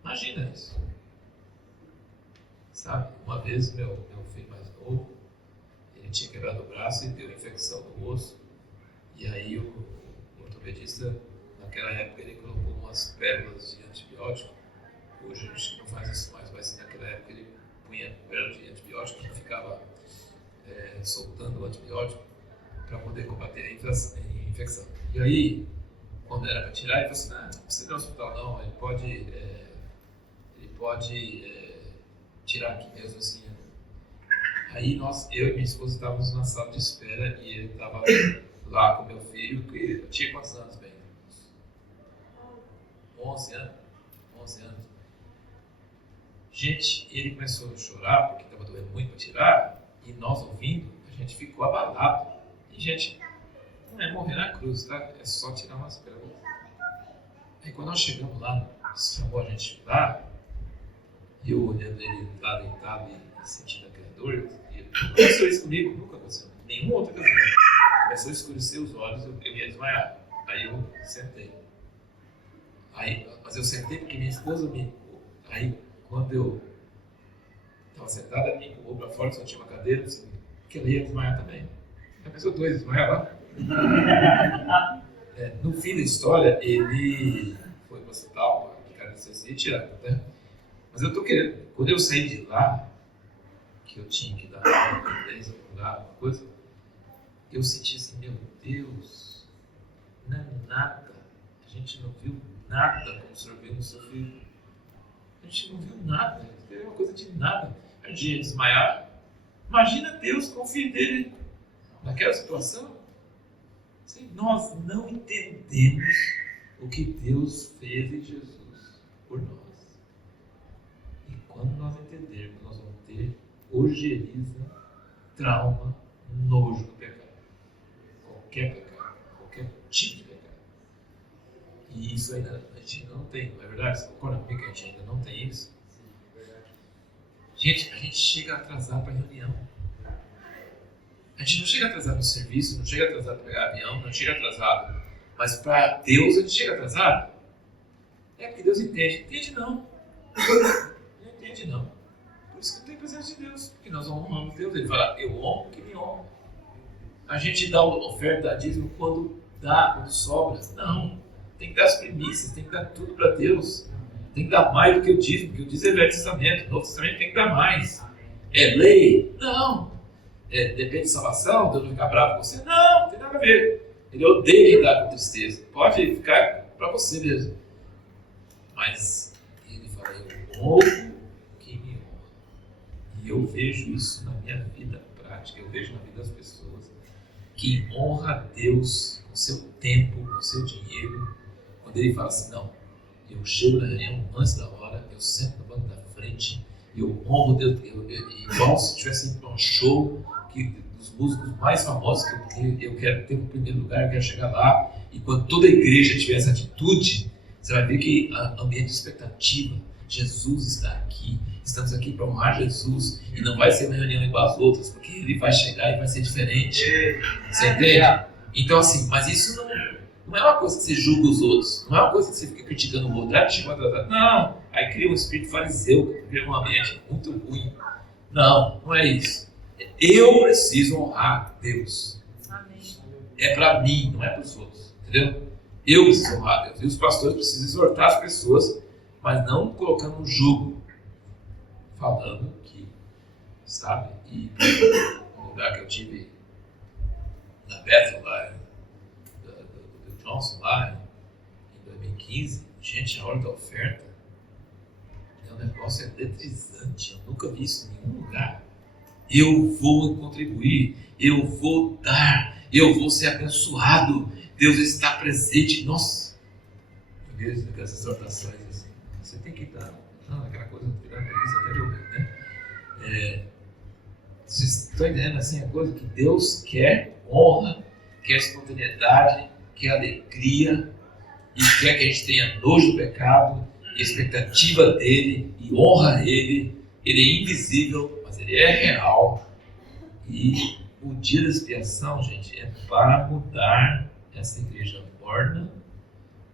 Imagina isso. Sabe, uma vez meu filho mais novo, ele tinha quebrado o braço e deu infecção no osso. E aí o ortopedista, naquela época, ele colocou umas pérolas de antibiótico. Hoje a gente não faz isso mais, mas naquela época ele punha pérolas de antibiótico e ficava soltando o antibiótico para poder combater a infecção. E aí, quando era para tirar, ele falou assim, não precisa ir ao hospital não, ele pode tirar aqui mesmo assim. Aí eu e minha esposa estávamos na sala de espera e ele estava lá com meu filho, que eu tinha quantos anos, bem? 11 anos. Gente, ele começou a chorar porque estava doendo muito para tirar, e nós ouvindo, a gente ficou abalado. E, gente, não é morrer na cruz, tá? É só tirar umas pérolas. Aí quando nós chegamos lá, chamou a gente lá, e eu olhando ele lá deitado e sentindo aquela dor, e aconteceu isso comigo, nunca aconteceu. Nenhuma outra ocasião. Começou a escurecer os olhos, eu ia desmaiar. Aí eu sentei. Mas eu sentei porque minha esposa me empurrou. Aí, quando eu estava sentada, ela me empurrou para fora, só tinha uma cadeira, assim, que ela ia desmaiar também. Já pensou dois desmaiar lá? No fim da história, ele foi para o hospital para ficar anestesia e tirar, né? Mas eu estou querendo, quando eu saí de lá, que eu tinha que dar alguma coisa, eu senti assim, meu Deus, não é nada, a gente não viu nada como o Senhor viu no seu filho. A gente não viu nada, é uma coisa de nada. A gente ia desmaiar. Imagina Deus com o filho dele naquela situação. Assim, nós não entendemos o que Deus fez em Jesus por nós. E quando nós entendermos, nós vamos ter ojeriza, trauma, nojo do pecado. Qualquer pecado, qualquer tipo de pecado. E isso ainda a gente não tem, não é verdade? Você concorda comigo que a gente ainda não tem isso? Gente, a gente chega atrasado para a reunião. A gente não chega atrasado no serviço, não chega atrasado para pegar avião, não chega atrasado. Mas para Deus a gente chega atrasado. É porque Deus entende. Entende não. Não entende não. Por isso que não tem presença de Deus. Porque nós honramos Deus. Ele fala, eu honro quem me honra. A gente dá oferta, dá dízimo quando dá, quando sobra. Não. Tem que dar as primícias, tem que dar tudo para Deus. Tem que dar mais do que o dízimo, porque o dízimo é Velho Testamento. O Novo Testamento tem que dar mais. É lei? Não. Depende de salvação, Deus vai ficar bravo com você? Não, não tem nada a ver. Ele odeia quem dá com tristeza. Pode ficar para você mesmo. Mas ele fala, eu honro quem me honra. E eu vejo isso na minha vida prática, eu vejo na vida das pessoas. Quem honra a Deus com seu tempo, com seu dinheiro, quando ele fala assim, não, eu chego na reunião antes da hora, eu sento no banco da frente, eu honro Deus, igual se estivesse indo para um show dos músicos mais famosos que eu quero ter no primeiro lugar, eu quero chegar lá, e quando toda a igreja tiver essa atitude, você vai ver que ambiente de expectativa, Jesus está aqui, estamos aqui para honrar Jesus, e não vai ser uma reunião igual às outras, porque ele vai chegar e vai ser diferente. Você entende? Então assim, mas isso não é uma coisa que você julga os outros, não é uma coisa que você fica criticando o outro, chegou atrasado. Não, aí cria um espírito fariseu, cria um ambiente muito ruim. Não é isso. Eu preciso honrar Deus. Amém. É para mim, não é para os outros, entendeu? Eu preciso honrar Deus. E os pastores precisam exortar as pessoas, mas não colocando um jugo, falando que, sabe? E no lugar que eu tive na Bethel, lá, do Bill Johnson, lá em 2015, gente, a hora da oferta, o negócio é eletrizante. Eu nunca vi isso em nenhum lugar. Eu vou contribuir, eu vou dar, eu vou ser abençoado. Deus está presente. Nossa, eu vejo aquelas exortações assim. Você tem que dar. Não, aquela coisa virar preguiça até eu ver, né? Vocês estão entendendo assim a coisa? Que Deus quer honra, quer espontaneidade, quer alegria e quer que a gente tenha nojo do pecado, expectativa dele e honra ele. Ele é invisível, mas ele é real. E o dia da expiação, gente, é para mudar essa igreja morna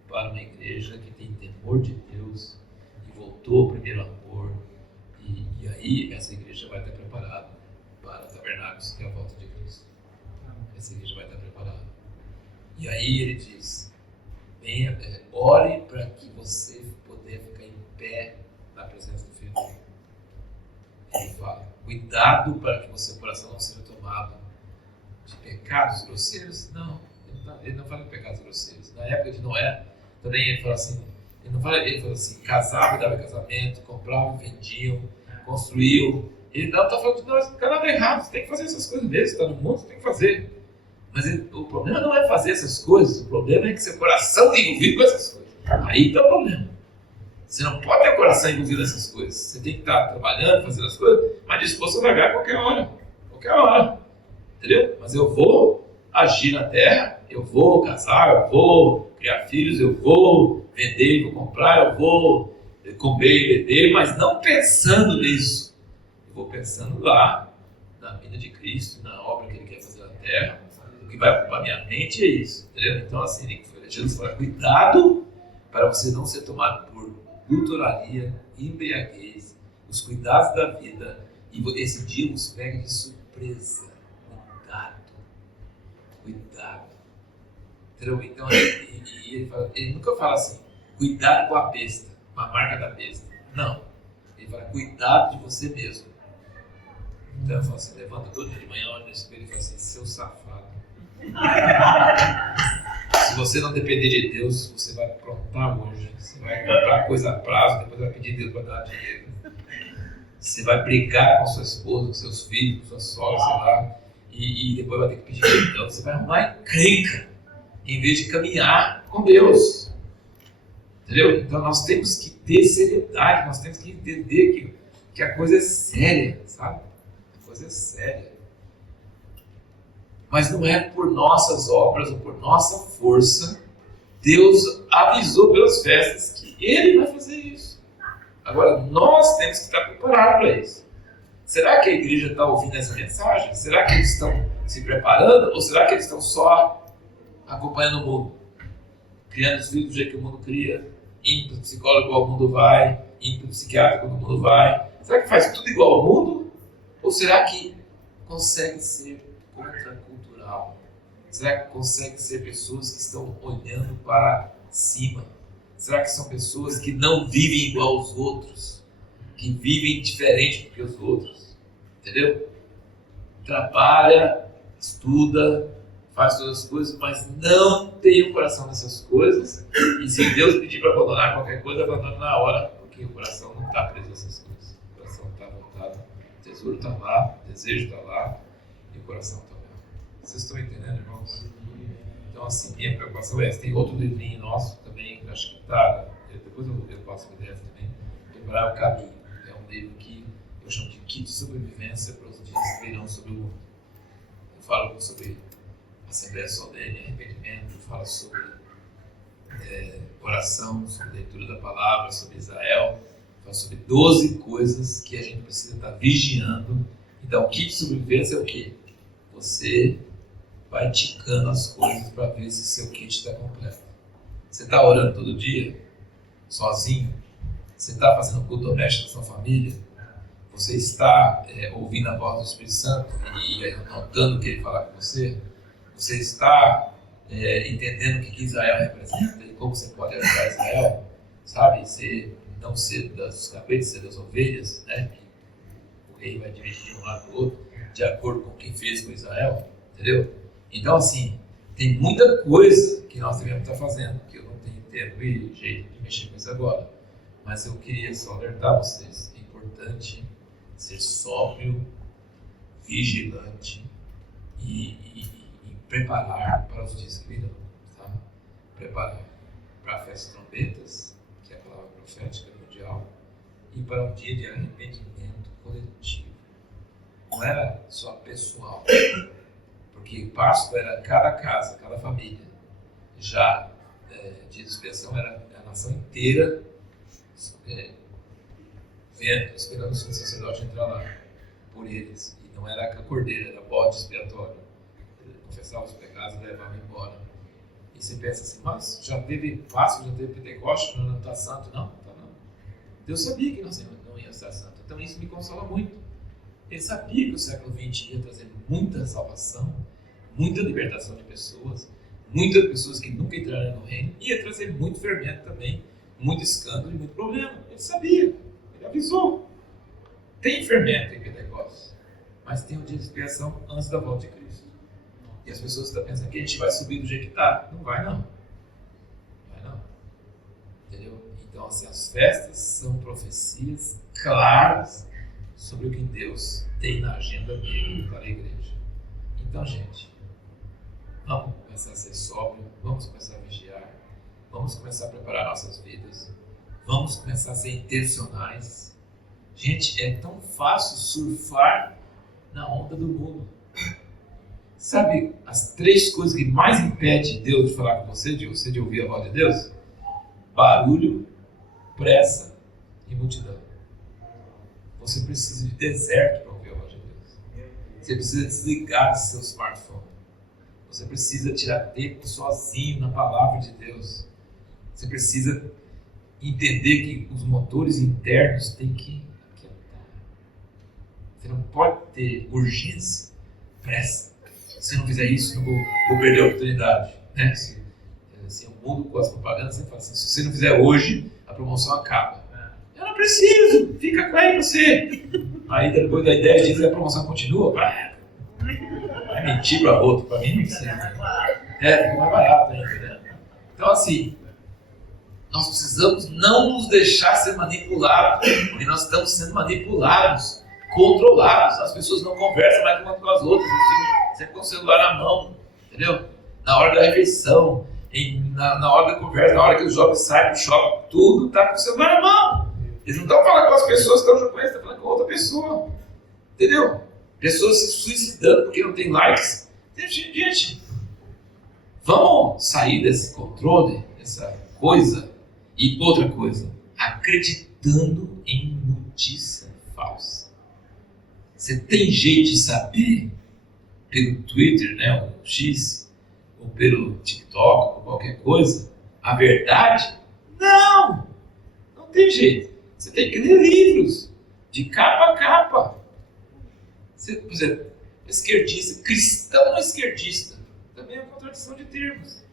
para uma igreja que tem temor de Deus e voltou ao primeiro amor. E aí essa igreja vai estar preparada para tabernáculos, que é a volta de Cristo. Essa igreja vai estar preparada. E aí ele diz, venha, ore para que você poder ficar em pé na presença do Filho dele. Ele fala, cuidado para que o seu coração não seja tomado de pecados grosseiros. Não, ele não fala de pecados grosseiros. Na época de Noé, também ele fala assim, ele fala assim, casava e dava casamento, compravam, vendiam, construíam. Ele não está falando de nós, não tem nada errado, você tem que fazer essas coisas mesmo, você está no mundo, você tem que fazer. Mas o problema não é fazer essas coisas, o problema é que seu coração tem envolvido com essas coisas. Aí está o problema. Você não pode ter o coração envolvido nessas coisas. Você tem que estar trabalhando, fazendo as coisas, mas disposto a largar a qualquer hora. Qualquer hora. Entendeu? Mas eu vou agir na terra, eu vou casar, eu vou criar filhos, eu vou vender, vou comprar, eu vou comer e beber, mas não pensando nisso. Eu vou pensando lá, na vida de Cristo, na obra que Ele quer fazer na terra. O que vai ocupar minha mente é isso. Entendeu? Então, assim, Jesus fala, cuidado para você não ser tomado por glutonaria, embriaguez, os cuidados da vida, e esse dia nos pega de surpresa. Cuidado. Entendeu? Então, ele nunca fala assim, cuidado com a besta, com a marca da besta. Não. Ele fala, cuidado de você mesmo. Então, ele fala assim, levanta todo dia de manhã, olha no espelho e fala assim, seu safado. Se você não depender de Deus, você vai aprontar hoje. Você vai comprar coisa a prazo, depois vai pedir Deus para dar dinheiro. Você vai brigar com sua esposa, com seus filhos, com sua sogra, sei lá, e depois vai ter que pedir perdão. Você vai arrumar encrenca, em vez de caminhar com Deus. Entendeu? Então nós temos que ter seriedade, nós temos que entender que a coisa é séria, sabe? A coisa é séria. Mas não é por nossas obras ou por nossa força. Deus avisou pelas festas que Ele vai fazer isso. Agora, nós temos que estar preparados para isso. Será que a igreja está ouvindo essa mensagem? Será que eles estão se preparando? Ou será que eles estão só acompanhando o mundo? Criando os filhos do jeito que o mundo cria? indo para o psicólogo igual o mundo vai, indo para o psiquiatra igual o mundo vai? Será que faz tudo igual ao mundo? Ou será que consegue ser contracultural? Será que consegue ser pessoas que estão olhando para cima? Será que são pessoas que não vivem igual aos outros? Que vivem diferente do que os outros? Entendeu? Trabalha, estuda, faz todas as coisas, mas não tem o coração nessas coisas. E se Deus pedir para abandonar qualquer coisa, abandona na hora, porque o coração não está preso a essas coisas. O coração está voltado, o tesouro está lá, o desejo está lá e o coração está lá. Vocês estão entendendo, irmãos? Então, assim, minha preocupação é essa. Tem outro livrinho nosso também, que acho que está, depois eu passo o PDF também, Preparar o Caminho. É um livro que eu chamo de kit de sobrevivência para os dias que virão sobre o mundo. Eu falo sobre Assembleia Solene, arrependimento, fala sobre oração, sobre leitura da palavra, sobre Israel, fala sobre 12 coisas que a gente precisa estar vigiando. Então, o kit de sobrevivência é o quê? Você vai ticando as coisas para ver se seu kit está completo. Você está orando todo dia? Sozinho? Você está fazendo culto doméstico com sua família? Você está ouvindo a voz do Espírito Santo e notando o que ele fala com você? Você está entendendo o que Israel representa e como você pode ajudar Israel? Sabe? Não ser das cabeças, ser das ovelhas, né? Que o rei vai dividir de um lado para o outro, de acordo com o que fez com Israel. Entendeu? Então, assim, tem muita coisa que nós devemos estar fazendo, que eu não tenho tempo e jeito de mexer com isso agora. Mas eu queria só alertar vocês. É importante ser sóbrio, vigilante e preparar para os dias que virão. Tá? Preparar para a festa de trombetas, que é a palavra profética mundial, e para um dia de arrependimento coletivo. Não era só pessoal, porque Páscoa era cada casa, cada família. Já dia de expiação era a nação inteira vendo, esperando o sumo sacerdote entrar lá por eles. E não era a cordeira, era bode expiatório. Ele confessava os pecados e levava embora. E você pensa assim, mas já teve Páscoa, já teve Pentecoste, não está santo? Não, tá não. Deus sabia que nós não ia estar santo. Então isso me consola muito. Ele sabia que o século XX ia trazer muita salvação, muita libertação de pessoas, muitas pessoas que nunca entraram no reino, ia trazer muito fermento também, muito escândalo e muito problema. Ele sabia, ele avisou. Tem fermento em Pentecostes, mas tem o dia de expiação antes da volta de Cristo. E as pessoas estão pensando que a gente vai subir do jeito que está. Não vai não. Vai não. Entendeu? Então, assim, as festas são profecias claras sobre o que Deus tem na agenda dele para a igreja. Então, gente, vamos começar a ser sóbrio, vamos começar a vigiar, vamos começar a preparar nossas vidas, vamos começar a ser intencionais. Gente, é tão fácil surfar na onda do mundo. Sabe as 3 coisas que mais impedem Deus de falar com você, de você de ouvir a voz de Deus? Barulho, pressa e multidão. Você precisa de deserto para ouvir a voz de Deus. Você precisa desligar seu smartphone. Você precisa tirar tempo sozinho na palavra de Deus. Você precisa entender que os motores internos têm que aquietar. Você não pode ter urgência, pressa. Se eu não fizer isso, eu vou perder a oportunidade. Né? Se o mundo com as propagandas, você fala assim, se você não fizer hoje, a promoção acaba. Eu não preciso, fica com aí você. Aí depois das 10 dias a promoção continua, vai mentir para outro, para mim não precisa. Fica mais barato ainda, né? Então assim, nós precisamos não nos deixar ser manipulados, porque nós estamos sendo manipulados, controlados. As pessoas não conversam mais umas com as outras, sempre com o celular na mão, entendeu? Na hora da refeição, na hora da conversa, na hora que os jovens saem do shopping, tudo está com o celular na mão. Eles não estão falando com as pessoas que estão junto com eles, estão falando com outra pessoa. Entendeu? Pessoas se suicidando porque não tem likes. Gente, vamos sair desse controle, dessa coisa. E outra coisa, acreditando em notícia falsa. Você tem jeito de saber pelo Twitter, né, ou X, ou pelo TikTok, ou qualquer coisa, a verdade? Não! Não tem jeito. Você tem que ler livros, de capa a capa. Você, por exemplo, esquerdista, cristão esquerdista. Também é uma contradição de termos.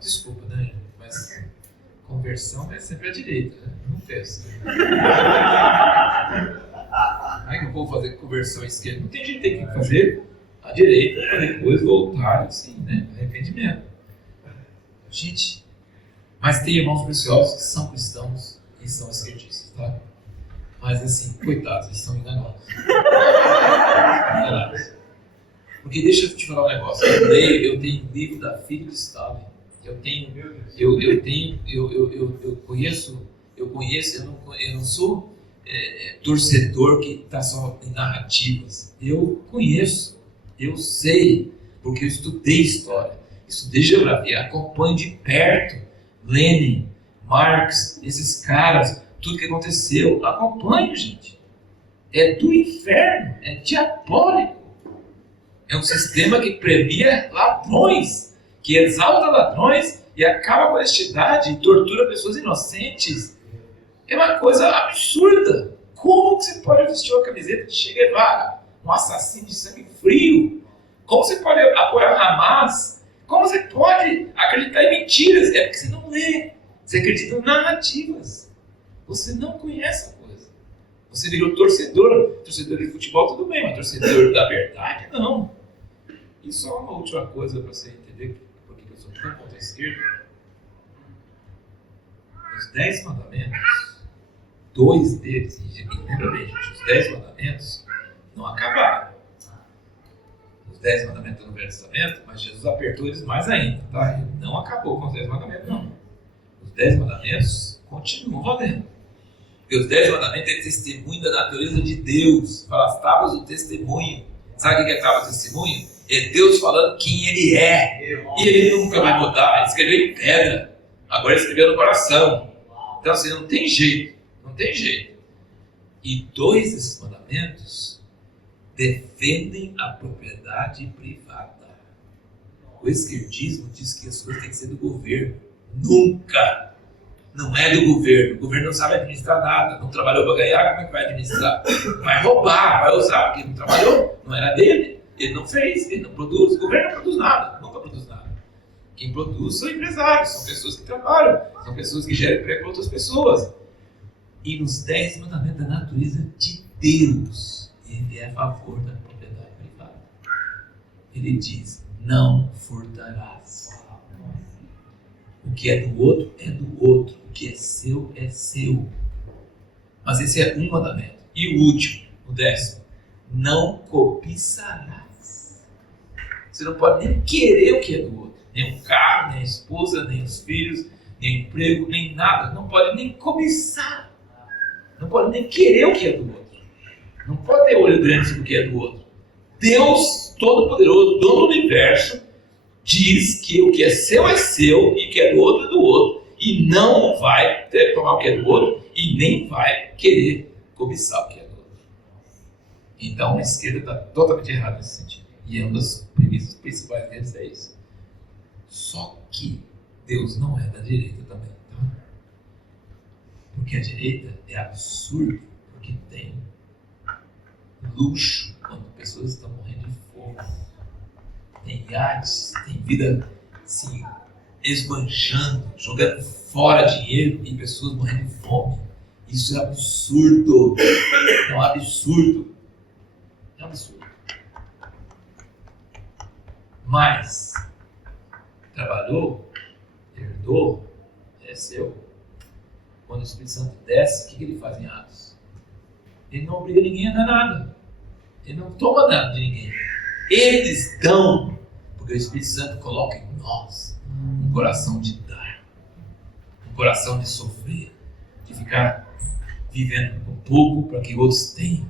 Desculpa, Dani, mas conversão é sempre à direita, né? Não pensa. Como é que eu vou fazer conversão à esquerda? Não tem jeito, tem que fazer à direita para depois voltar assim, né? Arrependimento. Gente, mas tem irmãos preciosos que são cristãos e são esquerdistas, tá? Mas assim, coitados, eles estão enganados. Porque deixa eu te falar um negócio. Eu tenho livro da filha de Stalin. Eu não sou torcedor que está só em narrativas. Eu conheço, eu sei, porque eu estudei história, estudei geografia, acompanho de perto Lenin, Marx, esses caras, tudo que aconteceu, acompanho, gente. É do inferno, é diabólico. É um sistema que premia ladrões, que exalta ladrões e acaba com a honestidade e tortura pessoas inocentes. É uma coisa absurda. Como você pode vestir uma camiseta de Che Guevara, um assassino de sangue frio? Como você pode apoiar Hamas? Como você pode acreditar em mentiras? É porque você não lê. Você acredita em narrativas. Você não conhece a coisa. Você virou torcedor de futebol, tudo bem, mas torcedor da verdade, não. E só uma última coisa para você entender por que eu sou tão contra a esquerda. Os 10 mandamentos, 2 deles, lembra bem, gente, os 10 mandamentos não acabaram. Os 10 mandamentos do Novo Testamento, mas Jesus apertou eles mais ainda, tá? Ele não acabou com os 10 mandamentos, não. Os 10 mandamentos continuam valendo. Porque os 10 mandamentos é testemunho da natureza de Deus. Fala as tábuas do testemunho. Sabe o que é tábua do testemunho? É Deus falando quem Ele é. E Ele nunca vai mudar. Ele escreveu em pedra. Agora Ele escreveu no coração. Então assim, não tem jeito. Não tem jeito. E 2 desses mandamentos defendem a propriedade privada. O esquerdismo diz que as coisas têm que ser do governo. Nunca! Não é do governo. O governo não sabe administrar nada. Não trabalhou para ganhar, como é que vai administrar? Vai roubar, vai usar, porque não trabalhou, não era dele. Ele não fez, ele não produz. O governo não produz nada, nunca produz nada. Quem produz são empresários, são pessoas que trabalham, são pessoas que geram emprego para outras pessoas. E nos 10 mandamentos da natureza de Deus, Ele é a favor da propriedade privada. Ele diz, não furtarás. O que é do outro, é do outro. O que é seu, é seu. Mas esse é um mandamento. E o último, o 10º. Não cobiçarás. Você não pode nem querer o que é do outro. Nem o carro, nem a esposa, nem os filhos, nem o emprego, nem nada. Não pode nem cobiçar. Não pode nem querer o que é do outro. Não pode ter olho grande sobre o que é do outro. Deus Todo-Poderoso, dono do universo, diz que o que é seu e o que é do outro é do outro. E não vai tomar o que é do outro e nem vai querer cobiçar o que é do outro. Então a esquerda está totalmente errada nesse sentido. E uma das premissas principais deles é isso. Só que Deus não é da direita também. Tá? Porque a direita é absurdo, porque tem luxo quando pessoas estão morrendo de fome. Tem iates, tem vida assim, esbanjando, jogando fora dinheiro e pessoas morrendo de fome. Isso é absurdo. É um absurdo. É um absurdo. Mas, trabalhou, herdou, é seu. Quando o Espírito Santo desce, o que ele faz em Atos? Ele não obriga ninguém a dar nada. Ele não toma nada de ninguém. Eles dão, porque o Espírito Santo coloca em nós um coração de dar, um coração de sofrer, de ficar vivendo um pouco para que outros tenham,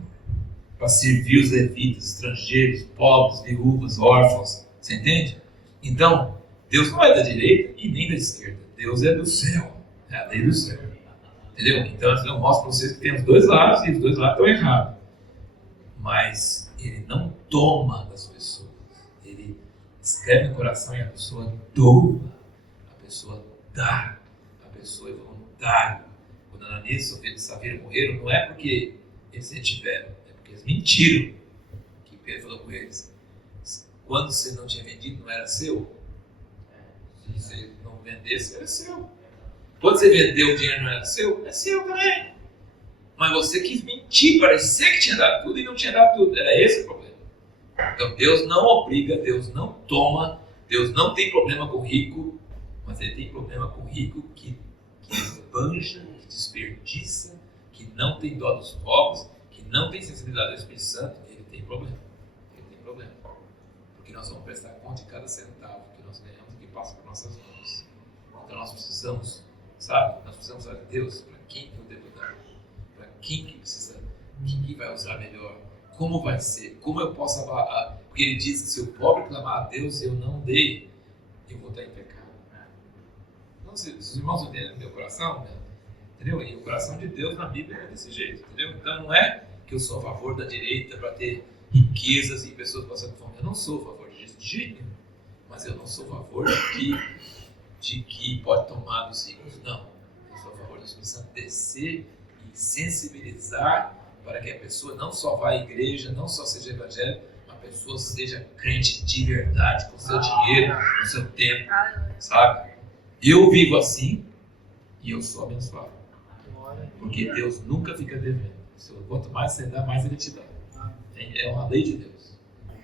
para servir os levitas, estrangeiros, pobres, viúvas, órfãos. Você entende? Então, Deus não é da direita e nem da esquerda. Deus é do céu. É a lei do céu. Entendeu? Então, eu mostro para vocês que tem os dois lados e os dois lados estão errados. Mas Ele não toma das pessoas. Ele escreve no coração e a pessoa doa, a pessoa dá, a pessoa é voluntária. Quando Ananias e Safira morreram, não é porque eles retiveram, é porque eles mentiram. Que Pedro falou com eles: quando você não tinha vendido, não era seu? Se você não vendesse, era seu. Quando você vendeu, o dinheiro não era seu? É seu também. Mas você quis mentir, parecia que tinha dado tudo e não tinha dado tudo. Era esse o problema. Então Deus não obriga, Deus não toma, Deus não tem problema com o rico, mas Ele tem problema com o rico que esbanja, que desperdiça, que não tem dó dos pobres, que não tem sensibilidade ao Espírito Santo. Ele tem problema. Ele tem problema. Porque nós vamos prestar conta de cada centavo que nós ganhamos e que passa por nossas mãos. Então nós precisamos, sabe? Nós precisamos olhar, Deus, para quem que eu devo dar? Para quem que precisa, quem que vai usar melhor? Como vai ser? Como eu posso porque Ele diz que se o pobre clamar a Deus e eu não dei, eu vou estar em pecado. Não, se os irmãos entendem no meu coração, né? Entendeu? E o coração de Deus na Bíblia é desse jeito, entendeu? Então não é que eu sou a favor da direita para ter riquezas e pessoas passando fome. Eu não sou a favor disso de jeito nenhum. Mas eu não sou a favor de que pode tomar dos ricos. Não. Eu sou a favor da Espírito Santo descer e sensibilizar para que a pessoa não só vá à igreja, não só seja evangélica, mas a pessoa seja crente de verdade, com o seu dinheiro, com o seu tempo, sabe? Eu vivo assim e eu sou abençoado. Porque Deus nunca fica devendo. Quanto mais você dá, mais Ele te dá. É uma lei de Deus.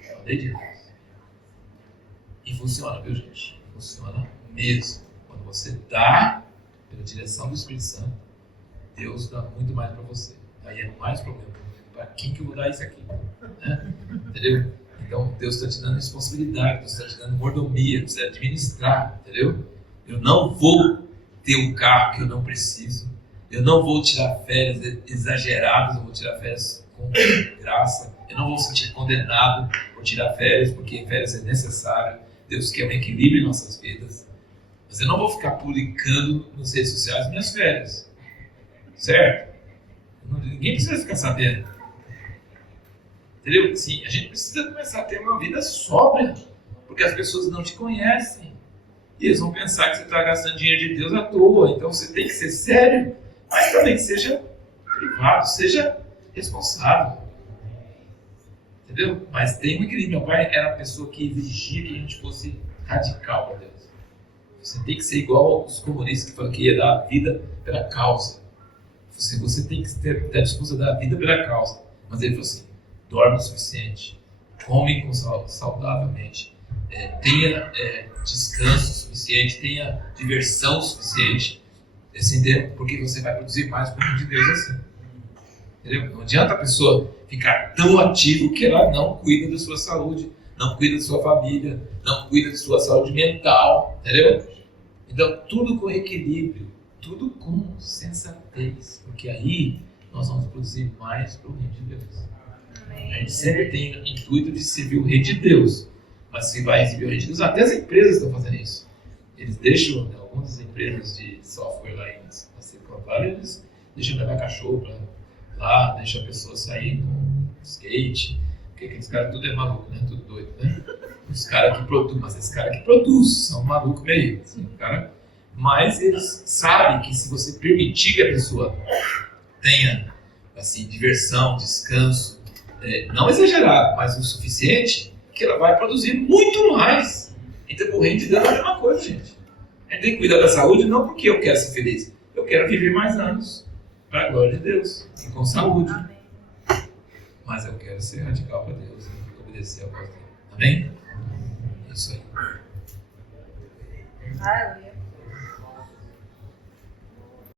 É uma lei de Deus. E funciona, viu, gente? Funciona mesmo. Quando você dá pela direção do Espírito Santo, Deus dá muito mais para você. Aí é mais problema. Para quem que eu vou dar isso aqui? Né? Entendeu? Então Deus está te dando responsabilidade, Deus está te dando mordomia, você administrar, entendeu? Eu não vou ter um carro que eu não preciso, eu não vou tirar férias exageradas, eu vou tirar férias com graça, eu não vou sentir condenado por tirar férias, porque férias é necessário. Deus quer um equilíbrio em nossas vidas, mas eu não vou ficar publicando nas redes sociais minhas férias, certo? Ninguém precisa ficar sabendo. Entendeu? Sim, a gente precisa começar a ter uma vida sóbria, porque as pessoas não te conhecem. E eles vão pensar que você está gastando dinheiro de Deus à toa. Então você tem que ser sério, mas também que seja privado, seja responsável. Entendeu? Mas tem um equilíbrio. Meu pai era a pessoa que exigia que a gente fosse radical para Deus. Você tem que ser igual aos comunistas que falam que ia dar a vida pela causa. Você tem que ter a disposição da vida pela causa. Mas ele falou assim: dorme o suficiente, come saudavelmente, tenha descanso suficiente, tenha diversão suficiente, entendeu? Porque você vai produzir mais para o de Deus assim. Entendeu? Não adianta a pessoa ficar tão ativa que ela não cuida da sua saúde, não cuida da sua família, não cuida da sua saúde mental, entendeu? Então tudo com equilíbrio, tudo com sensatez, porque aí nós vamos produzir mais para o reino de Deus. A gente sempre tem o intuito de servir o reino de Deus, mas se vai servir o reino de Deus, até as empresas estão fazendo isso. Eles deixam, né, algumas empresas de software lá em Silicon Valley, eles deixam levar cachorro para lá, deixam a pessoa sair com skate, porque aqueles caras tudo é maluco, né? Tudo doido, né? Os caras que produzem, mas esses caras que produzem são malucos meio, assim, cara. Mas eles sabem que se você permitir que a pessoa tenha assim, diversão, descanso, não exagerado, mas o suficiente, que ela vai produzir muito mais. Então o reino de Deus é a mesma coisa, gente. A gente tem que cuidar da saúde não porque eu quero ser feliz, eu quero viver mais anos para a glória de Deus e com saúde. Mas eu quero ser radical para Deus e obedecer a voz dele. Amém? É isso aí. Aleluia.